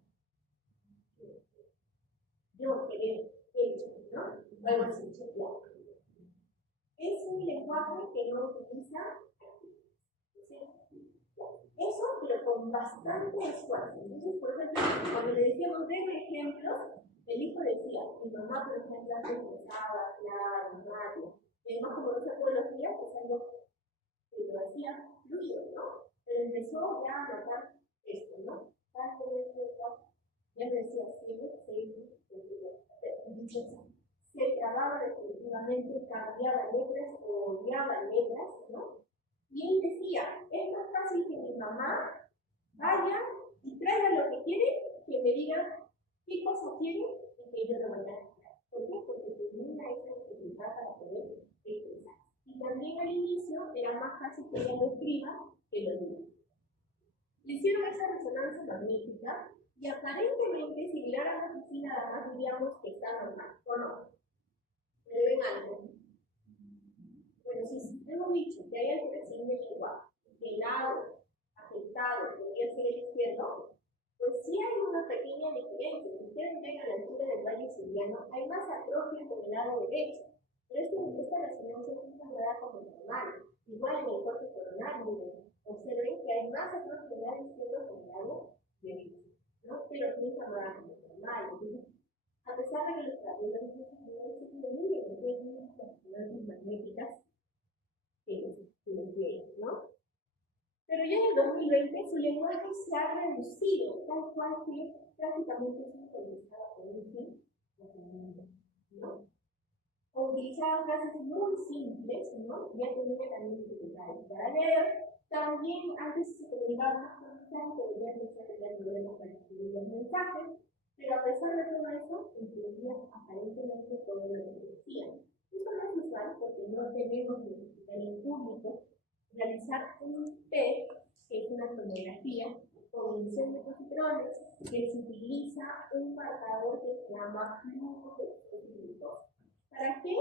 Yo, que veo, hecho, ¿no? Algo así, claro. Es un lenguaje que no utiliza, ¿sí? Eso, pero con bastante esfuerzo. Entonces, por ejemplo, cuando le decíamos de ejemplos, el hijo decía, mi mamá, por ejemplo, hace pesada, clara, radio. Y además, como no se todos los días, es algo que lo hacía fluido, ¿no? Pero empezó ya a notar esto, ¿no? Ya me decía, se trababa definitivamente, cambiaba letras o odiaba letras, ¿no? Y él decía, es más fácil que mi mamá vaya y traiga lo que quiere, que me diga qué cosa quiere y que yo lo vaya a traer. ¿Por qué? Porque tenía esa dificultad para poder expresar. Y también al inicio era más fácil que ella lo escriba que lo diga. Le hicieron esa resonancia magnética y aparentemente, si miráramos así nada más, diríamos que está normal, ¿o no? ¿Me deben algo? Bueno, si hemos dicho que hay alteración del lenguaje, que el lado afectado podría ser el izquierdo, pues sí hay una pequeña diferencia. Si ustedes ven a la altura del valle siriano, hay más atrofia con el lado derecho. Pero esta resonancia es una como normal. Igual en el corte coronal, miren, observen que hay más atrofia del lado izquierdo con el lado derecho, ¿no? Pero sí es valorada como normal. Entonces, a pesar de que los cardiólogos se tienen muy bien, tienen unas resonancias magnéticas que les lleguen, ¿no? Pero ya en el 2020 su lenguaje se ha reducido, tal cual que prácticamente es utilizado por un fin, ¿no? O utilizaba frases muy simples, ¿no? Ya tenía también dificultades para leer. También antes se comunicaba más con mensajes, pero ya empezó a tener problemas para escribir los mensajes. Pero a pesar de todo eso, entendía aparentemente todo lo que decía. Esto no es usual porque no tenemos que necesitar en público realizar un test, que es una tomografía, con emisión de positrones, que se utiliza un marcador que se llama flujo de glucosa. ¿Para qué?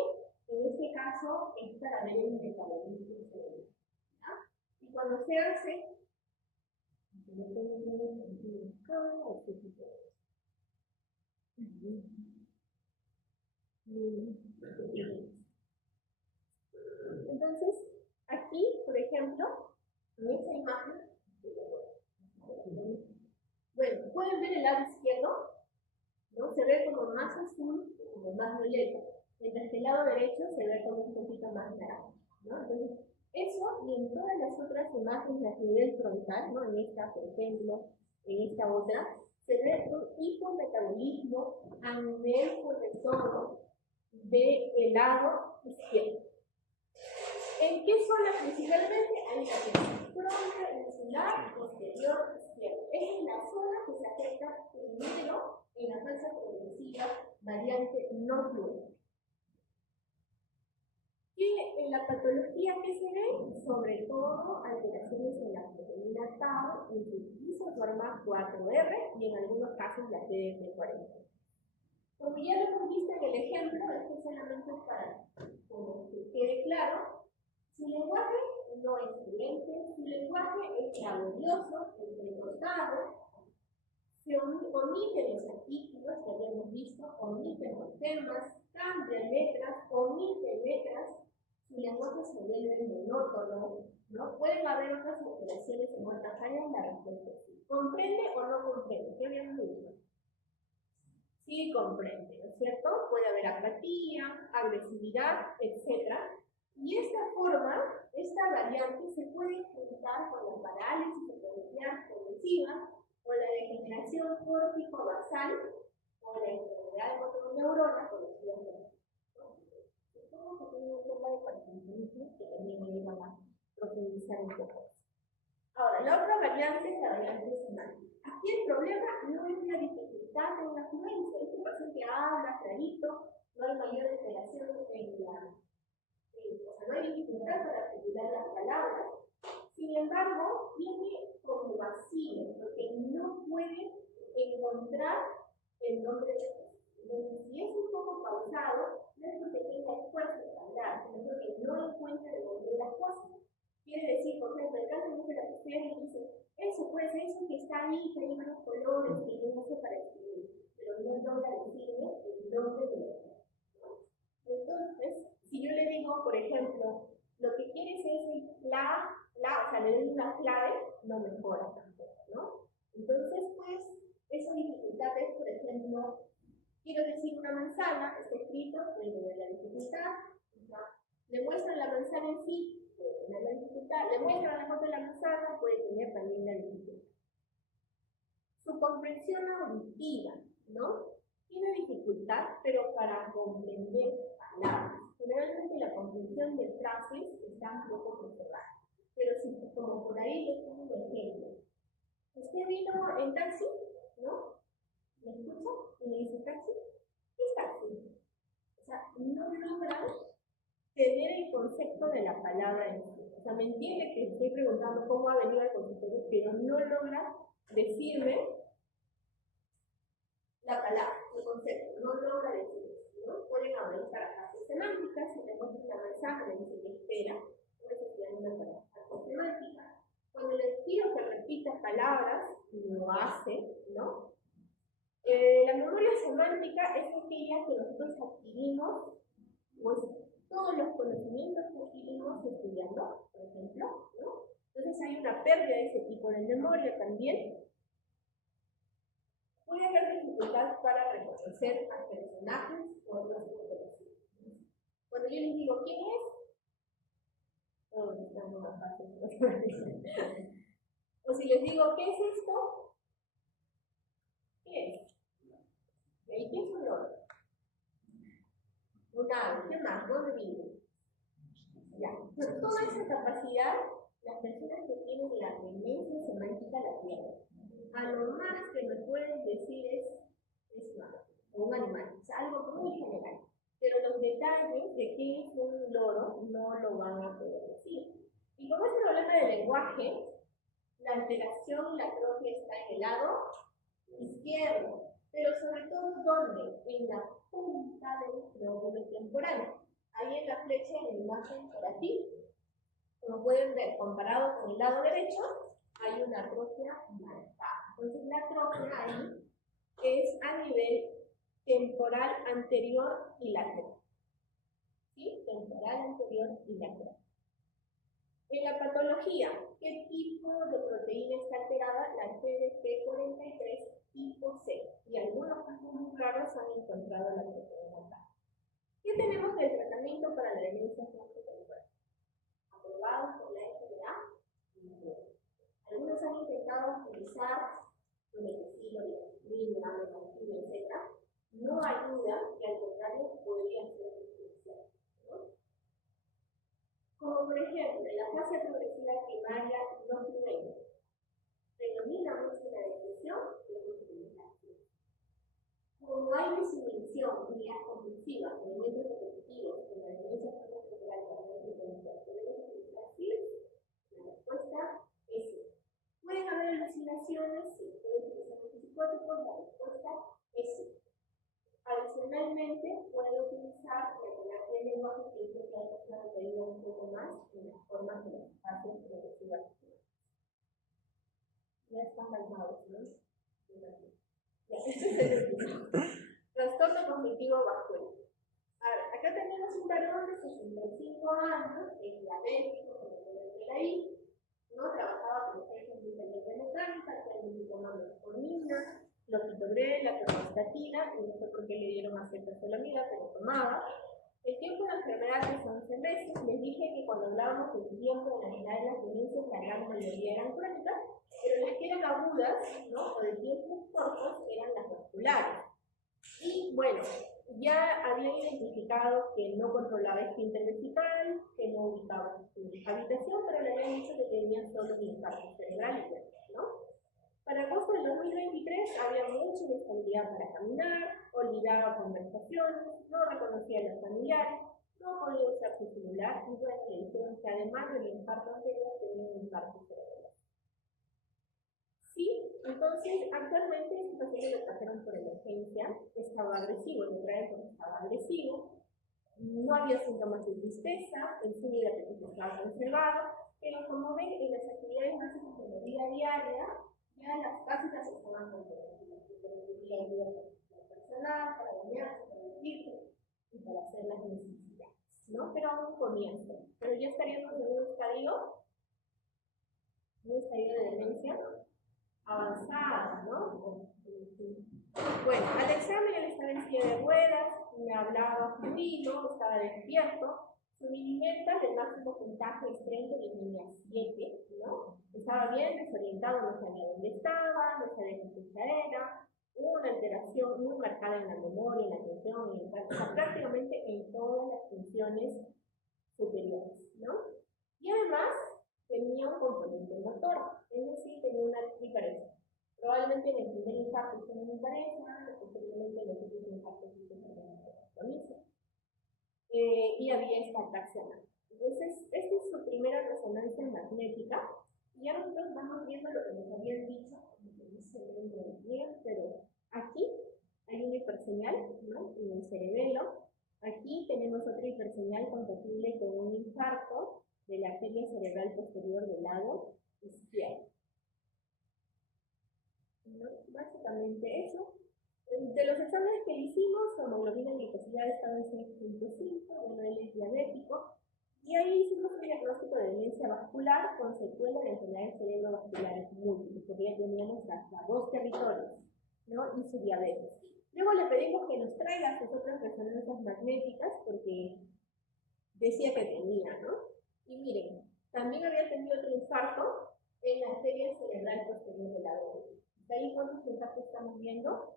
En este caso es para ver el metabolismo cerebral. Y cuando se hace, entonces, aquí, por ejemplo, en esta imagen, bueno, pueden ver el lado izquierdo, ¿no? Se ve como más azul, como más violeta, mientras que el lado derecho se ve como un poquito más naranja, ¿no? Entonces, eso y en todas las otras imágenes a nivel frontal, ¿no? En esta, por ejemplo, en esta otra, se ve un hipermetabolismo a nivel, sobre todo, del lado izquierdo. ¿En qué zona principalmente? Ahí la tenemos. Frontal, insular, posterior, izquierdo. Esa es la zona que se afecta primero en la fase progresiva variante no fluente. Y en la patología que se ve, sobre todo alteraciones en la proteína tau, en su isoforma 4R y en algunos casos la TDP40. Como ya lo hemos visto en el ejemplo, esto solamente es para que quede claro, su lenguaje no es fluente, su lenguaje es laborioso, entrecortado, se omiten los artículos que habíamos visto, omiten los temas, cambian letras, omiten letras, su lenguaje se vuelve monótono, ¿no? Pueden haber otras alteraciones en otras áreas, la respuesta es sí. ¿Comprende o no comprende? ¿Qué habíamos dicho? Sí comprende, ¿no es cierto? Puede haber apatía, agresividad, etc. Y esta forma esta variante se puede juntar con la parálisis epilepsia progresiva o la degeneración córtico-basal o la enfermedad de motoneurona conocida como. Supongo que tiene un tema de Parkinsonismo que también me van a profundizar un poco. Ahora, la otra variante es la variante semántica. Aquí el problema no es la dificultad de la fluencia. Este paciente habla clarito, no hay mayor alteración en la. O sea, no hay dificultad para articular las palabras. Sin embargo, tiene como vacío, porque no puede encontrar el nombre de la. Entonces, si es un poco pausado, no es porque tenga esfuerzo para hablar, sino porque no encuentra el nombre de las cosas. Quiere decir, por ejemplo, el caso de la mujer y dice, eso pues, eso que está ahí, que hay unos colores, que yo uso para escribir, pero no logra decirme el nombre de la cosa. Entonces, si yo le digo, por ejemplo, lo que quieres es el o sea, le doy una clave, no mejora tampoco, ¿no? Entonces, pues, esa dificultad es, por ejemplo, quiero decir una manzana, está escrito, puede tener la dificultad, le muestran la manzana en sí, puede tener la dificultad, le muestran la foto de la manzana, puede tener también la dificultad. Su comprensión auditiva, ¿no? Tiene dificultad, pero para comprender palabras. Generalmente la comprensión de frases está un poco controlada. Pero si, como por ahí les pongo un ejemplo. Usted vino en taxi, ¿no? ¿Me escucha? Y le dice taxi. ¿Qué es taxi? O sea, no logran tener el concepto de la palabra en sí. O sea, me entiende que estoy preguntando cómo ha venido al consultorio, pero no logra decirme la palabra, el concepto, no logra decirme, ¿no? Pueden hablar para clases semánticas, si le muestran la manzana, me dicen que espera, eso se llama una clase semántica. Cuando les pido que repita palabras, lo hace, ¿no? La memoria semántica es aquella que nosotros adquirimos, pues, todos los conocimientos que adquirimos estudiando, por ejemplo, ¿no? Entonces hay una pérdida de ese tipo de memoria también. Puede haber dificultad para reconocer a personajes o otros desconocidos. Cuando yo les digo quién es, todos están más fácil. O si les digo qué es esto, ¿qué es? ¿Y qué es un loro? Un ave, ¿qué más? ¿Dónde vive? Ya. Toda esa capacidad, las personas que tienen la demencia semántica la tienen. A lo más que me pueden decir es un ave, o un animal, o sea, algo muy general. Pero los detalles de qué es un loro no lo van a poder decir. Y como es un problema de lenguaje, la alteración, la atrofia está en el lado izquierdo, pero sobre todo, ¿dónde? En la punta del lóbulo temporal. Ahí en la flecha en la imagen por aquí, como pueden ver, comparado con el lado derecho, hay una atrofia marcada. Entonces la atrofia ahí es a nivel temporal anterior y lateral. ¿Sí? Temporal anterior y lateral. En la patología, ¿qué tipo de proteína está alterada? La TDP43 tipo C. Y algunos casos muy raros han encontrado la proteína K. ¿Qué tenemos del tratamiento para la demencia frontotemporal? ¿Aprobados por la FDA? Algunos han intentado utilizar donepezilo, metilmina, etc. No ayuda y al contrario podría ser perjudicial, ¿no? Como por ejemplo, en la fase progresiva primaria no fluente, predomina mucho la depresión y la multiplicación. Como hay desinhibición, unidad compulsiva, movimientos repetitivos, en la demencia frontotemporal podemos utilizar FIRS, la respuesta es sí. ¿Pueden haber alucinaciones? Sí. ¿Pueden utilizar antipsicóticos? La respuesta es sí. Adicionalmente, puedo utilizar la terapia de lenguaje, que es lo que ha referido un poco más en las formas de las fases progresivas. Ya están calmados, ¿no? Ya, este es el último. Trastorno cognitivo vascular. A ver, acá tenemos un varón de 65 años, es diabético, como pueden ver ahí, ¿no? Trabajaba como jefe en un taller de mecánica, actualmente toma metformina, clopidogrel, la atorvastatina, y no sé por qué le dieron acetazolamida, pero tomaba. El tiempo de la enfermedad son 11 meses. Les dije que cuando hablábamos del tiempo de las demencias, la gran mayoría eran crónicas, pero las que eran agudas, ¿no? O de tiempos cortos, eran las vasculares. Y bueno, ya habían identificado que no controlaba esfínter vesical, que no ubicaba su habitación, pero le habían dicho que tenía solo un infarto cerebral, ¿no? Para agosto del 2023 había mucha inestabilidad para caminar, olvidaba conversaciones, no reconocía a los familiares, no podía usar su celular y bueno, le dijeron que además del infarto anterior tenía un infarto cerebral. Sí, entonces actualmente este paciente lo trajeron por emergencia, estaba agresivo, lo traen porque estaba agresivo, no había síntomas de tristeza, el sueño y el apetito estaba conservado, pero como ven, en las actividades básicas de la vida diaria, ya las básicas estaban comprometidas, porque ayuda para personal, para bañarse, para vestirse y para hacer las necesidades, ¿no? Pero aún comienza. Pero ya estaríamos en un estadio de demencia avanzada, ¿no? Bueno, al examen él estaba en silla de ruedas, me hablaba fluido, estaba despierto. Su Mini-Mental, el máximo puntaje es 30 y tenía 7, ¿no? Estaba bien desorientado, no sabía dónde estaba, no sabía qué fecha era, hubo una alteración muy marcada en la memoria, en la atención, o sea, prácticamente en todas las funciones superiores, ¿no? Y además tenía un componente motor, es decir, tenía una triparesia. Probablemente en el primer infarto hizo una pareja, posteriormente en los otros infartos hizo lo mismo. Y había esta atracción. Entonces, esta es su primera resonancia magnética. Y ya nosotros vamos viendo lo que nos habían dicho, no se ve muy bien, pero aquí hay una hiperseñal, ¿no? En el cerebelo. Aquí tenemos otra hiperseñal compatible con un infarto de la arteria cerebral posterior del lado izquierdo. ¿No? Básicamente eso. De los exámenes que hicimos, su hemoglobina glicosilada estaba en 6.5, bueno, él es diabético, y ahí hicimos un diagnóstico de demencia vascular con secuela de enfermedades cerebrovasculares múltiples, porque ya teníamos hasta 2 territorios, ¿no? Y su diabetes. Luego le pedimos que nos traiga sus otras resonancias magnéticas, porque decía que tenía, ¿no? Y miren, también había tenido otro infarto en la arteria cerebral posterior del lado. ¿De ahí cuántos infartos estamos viendo?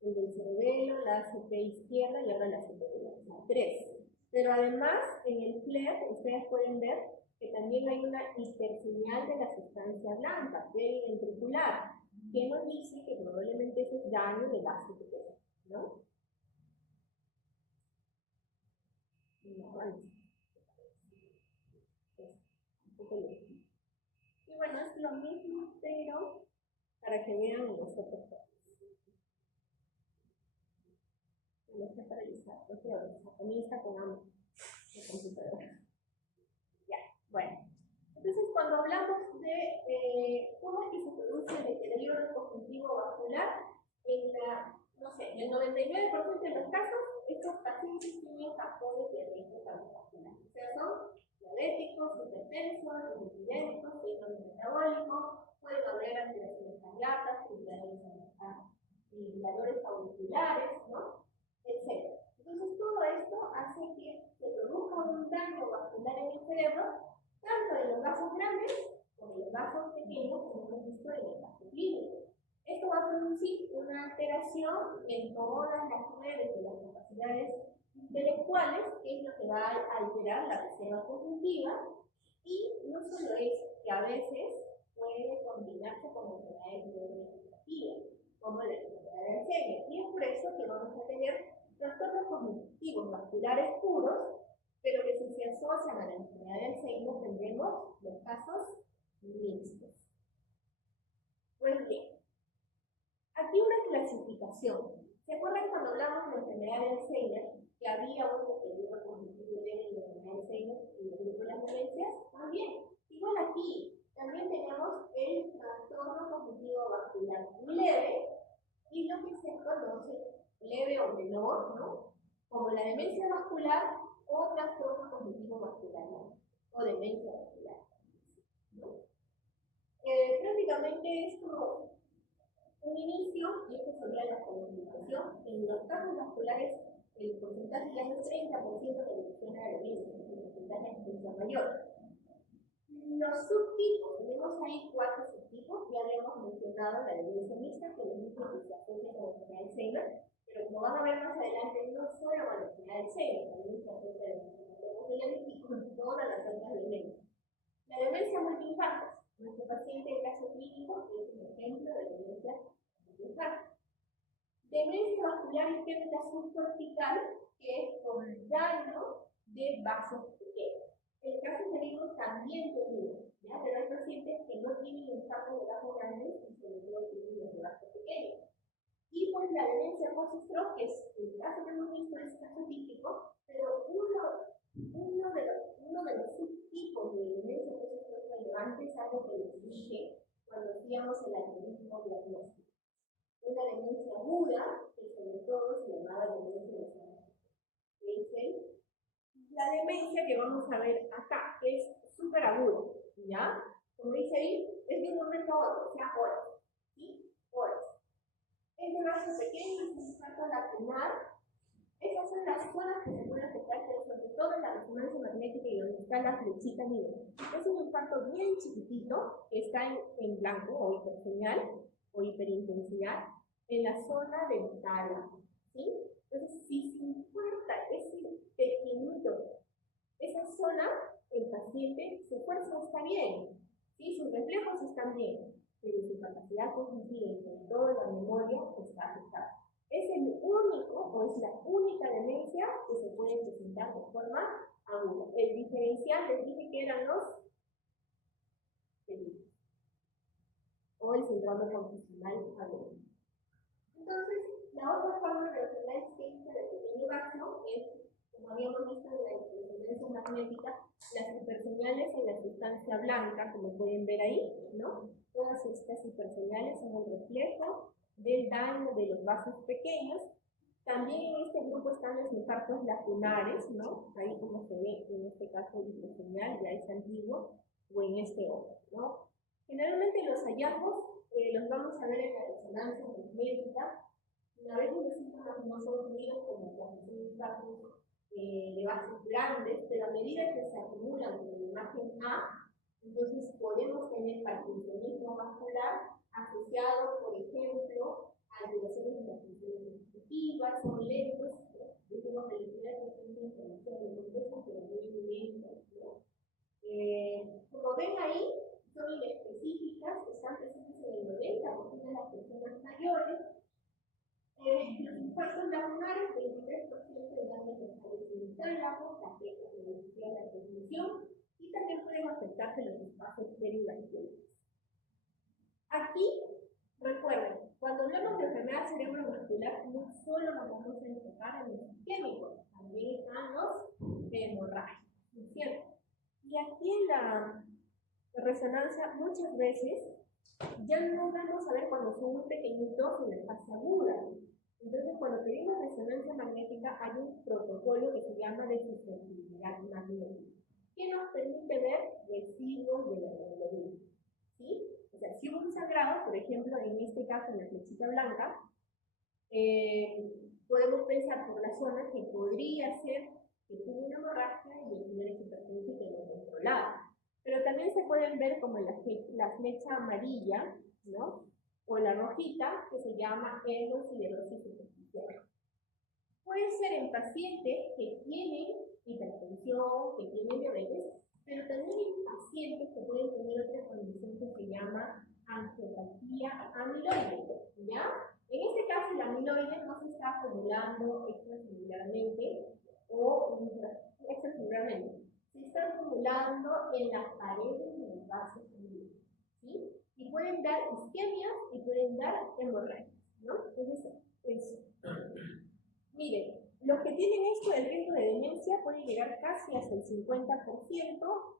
El del cerebelo, la ACP izquierda y ahora la ACP derecha, 3. Pero además, en el FLER, ustedes pueden ver que también hay una hiperseñal de la sustancia blanca, ventricular, que nos dice que probablemente eso es daño del ACP, ¿no? Y bueno, es lo mismo, pero para que vean los otros casos. No está paralizado, también está con hambre la computadora. Ya, bueno. Entonces, cuando hablamos de cómo es que se produce el deterioro cognitivo vascular, en la, no sé, en el 99% de los casos, estos pacientes tienen factores de riesgo cardiovascular. O sea, son diabéticos, hipertensos, dislipidémicos, síndrome metabólico, pueden haber alteraciones cardíacas, fibriladores auriculares, ¿no? Etc. Entonces, todo esto hace que se produzca un daño vascular en el cerebro, tanto en los vasos grandes como en los vasos pequeños, como hemos visto en el caso clínico. Esto va a producir una alteración en todas las redes de las capacidades intelectuales, que es lo que va a alterar la reserva cognitiva, y no solo eso, que a veces puede combinarse con enfermedades neurodegenerativas, como la enfermedad de Alzheimer, y es por eso que vamos a tener trastornos cognitivos vasculares puros, pero que si se asocian a la enfermedad de Alzheimer tendremos los casos mixtos. Pues bien, aquí una clasificación. ¿Se acuerdan cuando hablamos de la enfermedad de Alzheimer, que había un deterioro cognitivo leve en la enfermedad de Alzheimer y el grupo de las demencias? También, igual aquí, también tenemos el trastorno cognitivo vascular leve y lo que se conoce leve o menor, ¿no? Como la demencia vascular o trastorno cognitivo vascular, ¿no? O demencia vascular, ¿no? Prácticamente es como un inicio, y esto sería la complicación. En los casos vasculares, el porcentaje ya no es 30% que menciona la demencia, el porcentaje es mucho mayor. Los subtipos, tenemos ahí 4 subtipos, ya habíamos mencionado la demencia mixta, que les dije que se asocia con la enfermedad de Alzheimer, pero como van a ver más adelante, no solo con la enfermedad de Alzheimer, también se asocia con todas las otras demencias. La demencia multiinfarto, nuestro paciente en caso clínico es un ejemplo de demencia multiinfarto. Demencia vascular isquémica subcortical, que es por daño de vasos pequeños. El caso que vimos también tenido, ¿ya? Pero hay pacientes que no tienen infarto de vasos grandes y sobre todo tienen los de vasos pequeños. Y pues la demencia post-stroke, que es el caso que hemos visto, es caso típico, pero uno de los subtipos de demencia post-stroke relevante es algo que les dije cuando hacíamos el algoritmo diagnóstico. Una demencia aguda, que sobre todo se llamaba demencia de Alzheimer. La demencia que vamos a ver acá es súper aguda, ¿ya? Como dice ahí, es de un momento a otro, o sea, horas, ¿sí? Horas. Es de vaso pequeño, es un infarto lacunar. Esas son las zonas que se pueden afectar, pero sobre todo en la resonancia magnética y donde está la flechita, miren. Es un infarto bien chiquitito, que está en blanco, o hiperseñal, o hiperintensidad, en la zona del tálamo, ¿sí? Entonces, si se importa ese pequeñito, esa zona, el paciente, su fuerza está bien, ¿sí? Sus reflejos están bien, pero su capacidad cognitiva y sobre todo la memoria está afectada. Es el único, o es la única demencia que se puede presentar de forma aguda. El diferencial, les dije que eran los delitos, o el síndrome confusional agudo. Entonces, la otra forma de enfermedad isquémica del pequeño vaso es, como habíamos visto en la resonancia magnética, las hiperseñales en la sustancia blanca, como pueden ver ahí, ¿no? Todas estas hiperseñales son el reflejo del daño de los vasos pequeños. También en este grupo están los infartos lacunares, ¿no? Ahí como se ve en este caso hiperseñal, ya es antiguo, o en este otro, ¿no? Generalmente los hallazgos los vamos a ver en la resonancia magnética. A veces los síntomas no son unidos como cuando son infartos de vasos grandes, pero a medida que se acumulan con la imagen A, entonces podemos tener parkinsonismo vascular asociado, por ejemplo, a alteraciones de las funciones ejecutivas, son lentos, ¿no? Decimos velocidad de información de contexto, pero muy lentos, ¿no? Como ven ahí, son inespecíficas, están presentes en el 90% de las personas mayores. Los infartos lacunares, 23% de daño del tálamo, que afecta la velocidad de la cognición, y también pueden afectarse los espacios perilaterales. Aquí, recuerden, cuando hablamos de enfermedad cerebrovascular, no solo nos vamos a enfocar en los isquémicos, también están los hemorrágicos, ¿no es cierto? Y aquí en la resonancia, muchas veces, ya no vamos a ver cuando son muy pequeñitos en la fase aguda. Entonces, cuando pedimos resonancia magnética, hay un protocolo que se llama de susceptibilidad magnética, que nos permite ver residuos de la hemoglobina, ¿sí? O sea, si hubo un sangrado, por ejemplo, en este caso en la flechita blanca, podemos pensar por la zona que podría ser que tuvo una hemorragia y el nivel de hipertensión que no controlaba. Pero también se pueden ver como la flecha amarilla, ¿no? O la rojita, que se llama hemosiderosis superficial. Puede ser en pacientes que tienen hipertensión, que tienen diabetes, pero también hay pacientes que pueden tener otra condición que se llama angiopatía amiloide, ¿ya? En este caso, el amiloide no se está acumulando extracelularmente o extracelularmente. Se está acumulando en las paredes de los vasos sanguíneos, ¿sí? Y pueden dar isquemias y pueden dar hemorragias, ¿no? Entonces, eso. Miren, los que tienen esto, el riesgo de demencia puede llegar casi hasta el 50%.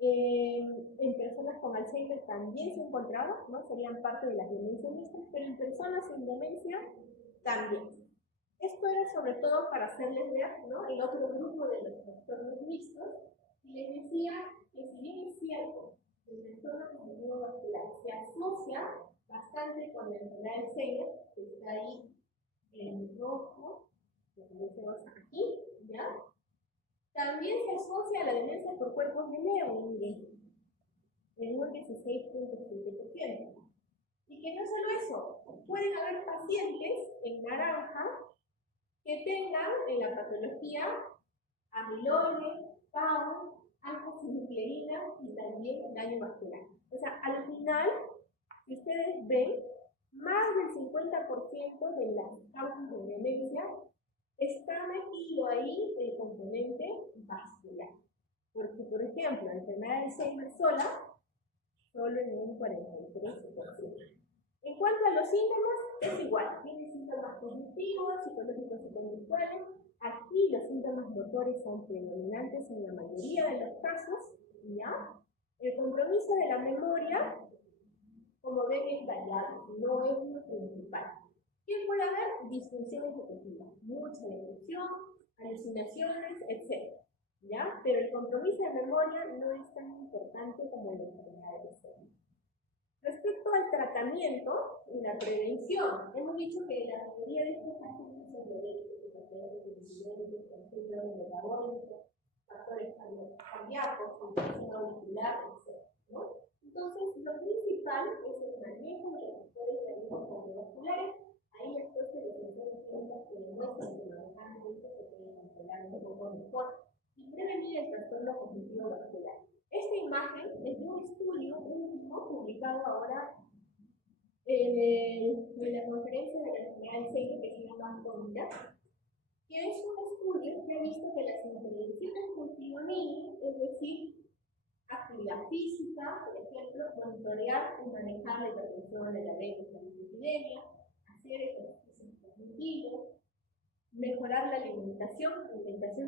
En personas con Alzheimer también se encontraba, ¿no? Serían parte de las demencias mixtas, pero en personas sin demencia también. Esto era sobre todo para hacerles ver, ¿no?, el otro grupo de los trastornos mixtos, y les decía que si bien es cierto que el trastorno cognitivo vascular se asocia bastante paciente con la enfermedad de Alzheimer, que está ahí en rojo, aquí, ¿ya? También se asocia a la demencia por cuerpos de Lewy, miren, en un 16.7%. Y que no solo eso, pueden haber pacientes en naranja que tengan en la patología amiloide, tau, alfa-sinucleína y también daño vascular. O sea, al final, si ustedes ven, más del 50% de las causas de demencia está metido ahí el componente vascular. Porque, por ejemplo, la enfermedad de Alzheimer sola, solo en un 43%. En cuanto a los síntomas, es igual. Tiene síntomas cognitivos, psicológicos y conductuales. Aquí los síntomas motores son predominantes en la mayoría de los casos, ¿ya? El compromiso de la memoria, como ven, es variable, no es lo principal. ¿Qué puede haber? Disfunción ejecutiva, mucha depresión, alucinaciones, etc. ¿Ya? Pero el compromiso de memoria no es tan importante como en la enfermedad de Alzheimer. Respecto al tratamiento y la prevención, hemos dicho que la mayoría de estos pacientes son diabéticos, metabólicos, factores cardíacos, infección auricular, etc. ¿no? Entonces, lo principal es el manejo de los factores de riesgo cardiovasculares. Ahí después se los ensayos clínicos que demuestran que manejando esto se puede controlar un poco mejor y prevenir el trastorno cognitivo vascular. Esta imagen es de un estudio último publicado ahora en la conferencia de la enfermedad de Alzheimer que se llama CONIDA, que es un estudio que ha visto que las intervenciones multidonil, es decir, actividad física, por ejemplo, monitorear y manejar la hipertensión, la diabetes, la dislipidemia, hacer ejercicios cognitivos, mejorar la alimentación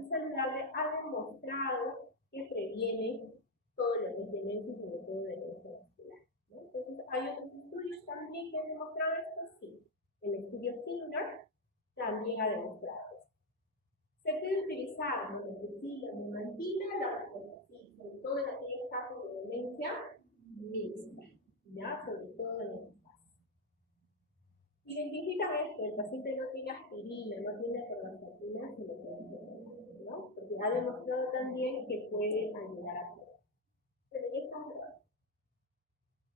saludable, ha demostrado que previene todo lo que es demencia, sobre todo demencia vascular, ¿no? Entonces, hay otros estudios también que han demostrado esto, sí. El estudio Singer también ha demostrado esto. Se puede utilizar norepinefrina, memantina, la respuesta sí, sobre todo en aquellos casos de demencia mixta, ¿ya? Sobre todo en estos casos. Identifican esto, el paciente no tiene aspirina, no tiene atorvastatina, sino que ¿no? Porque ha demostrado también que puede ayudar a todo. Pero ya está probado.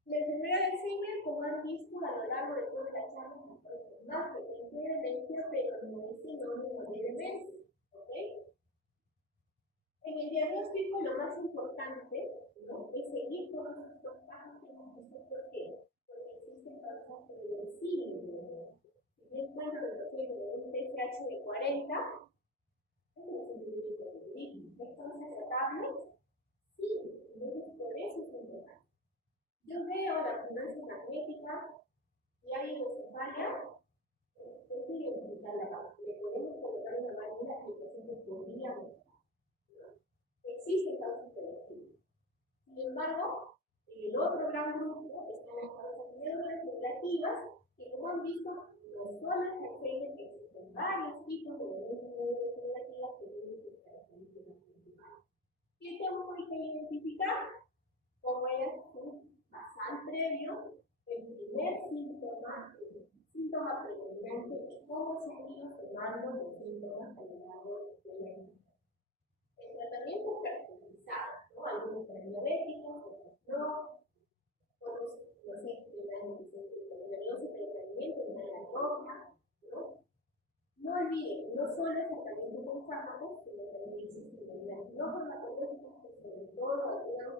La enfermedad de Alzheimer, como han visto a lo largo de toda la charla, es más frecuente de demencia, pero no es sinónimo de demencia. ¿Okay? En el diagnóstico lo más importante, ¿no?, es seguir todos estos pasos que hemos visto. ¿Por qué? Porque existen causas previsibles de demencia. Si yo encuentro un TSH de 40, ¿es causa tratable? Sí, entonces por eso es importante. Yo veo la resonancia magnética y hay hidrocefalia, hay que identificar la causa. Le podemos colocar una válvula que el paciente podría mejorar. Existen causas preventivas. Sin embargo, en el otro gran grupo están las causas neurodegenerativas, que como han visto, no solo es Alzheimer, que existen varios tipos de demencias neurodegenerativas que tienen sus características principales. ¿Qué tengo que identificar? Como es un basal previo, el primer síntoma, el síntoma predominante y cómo se han ido formando los síntomas a lo largo de la enfermedad. El tratamiento es personalizado, ¿no? Algunos serán diabéticos, otros no, otros, no sé, tendrán insuficiencia nerviosa, pero también tendrán la atrofia, ¿no? No olviden, no solo es tratamiento con fármacos, sino también existen medidas no farmacológicas que sobre todo ayudan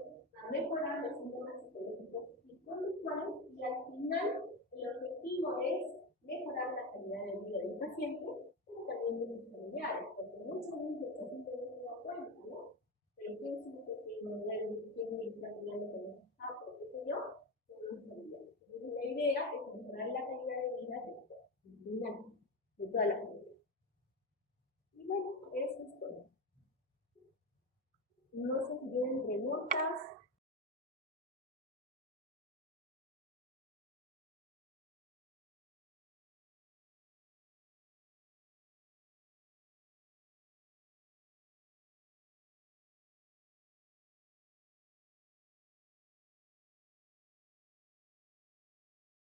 a mejorar los síntomas psicológicos y conductuales, y al final el objetivo es mejorar la calidad de vida del paciente, pero también de sus familiares, porque muchas veces el paciente no se da cuenta, ¿no? Pero ¿quién sabe que quién me está cuidando que no está, por qué sé yo? Son los familiares. Entonces la idea es mejorar la calidad de vida de toda la familia. Y bueno, eso es todo. No se olviden preguntas.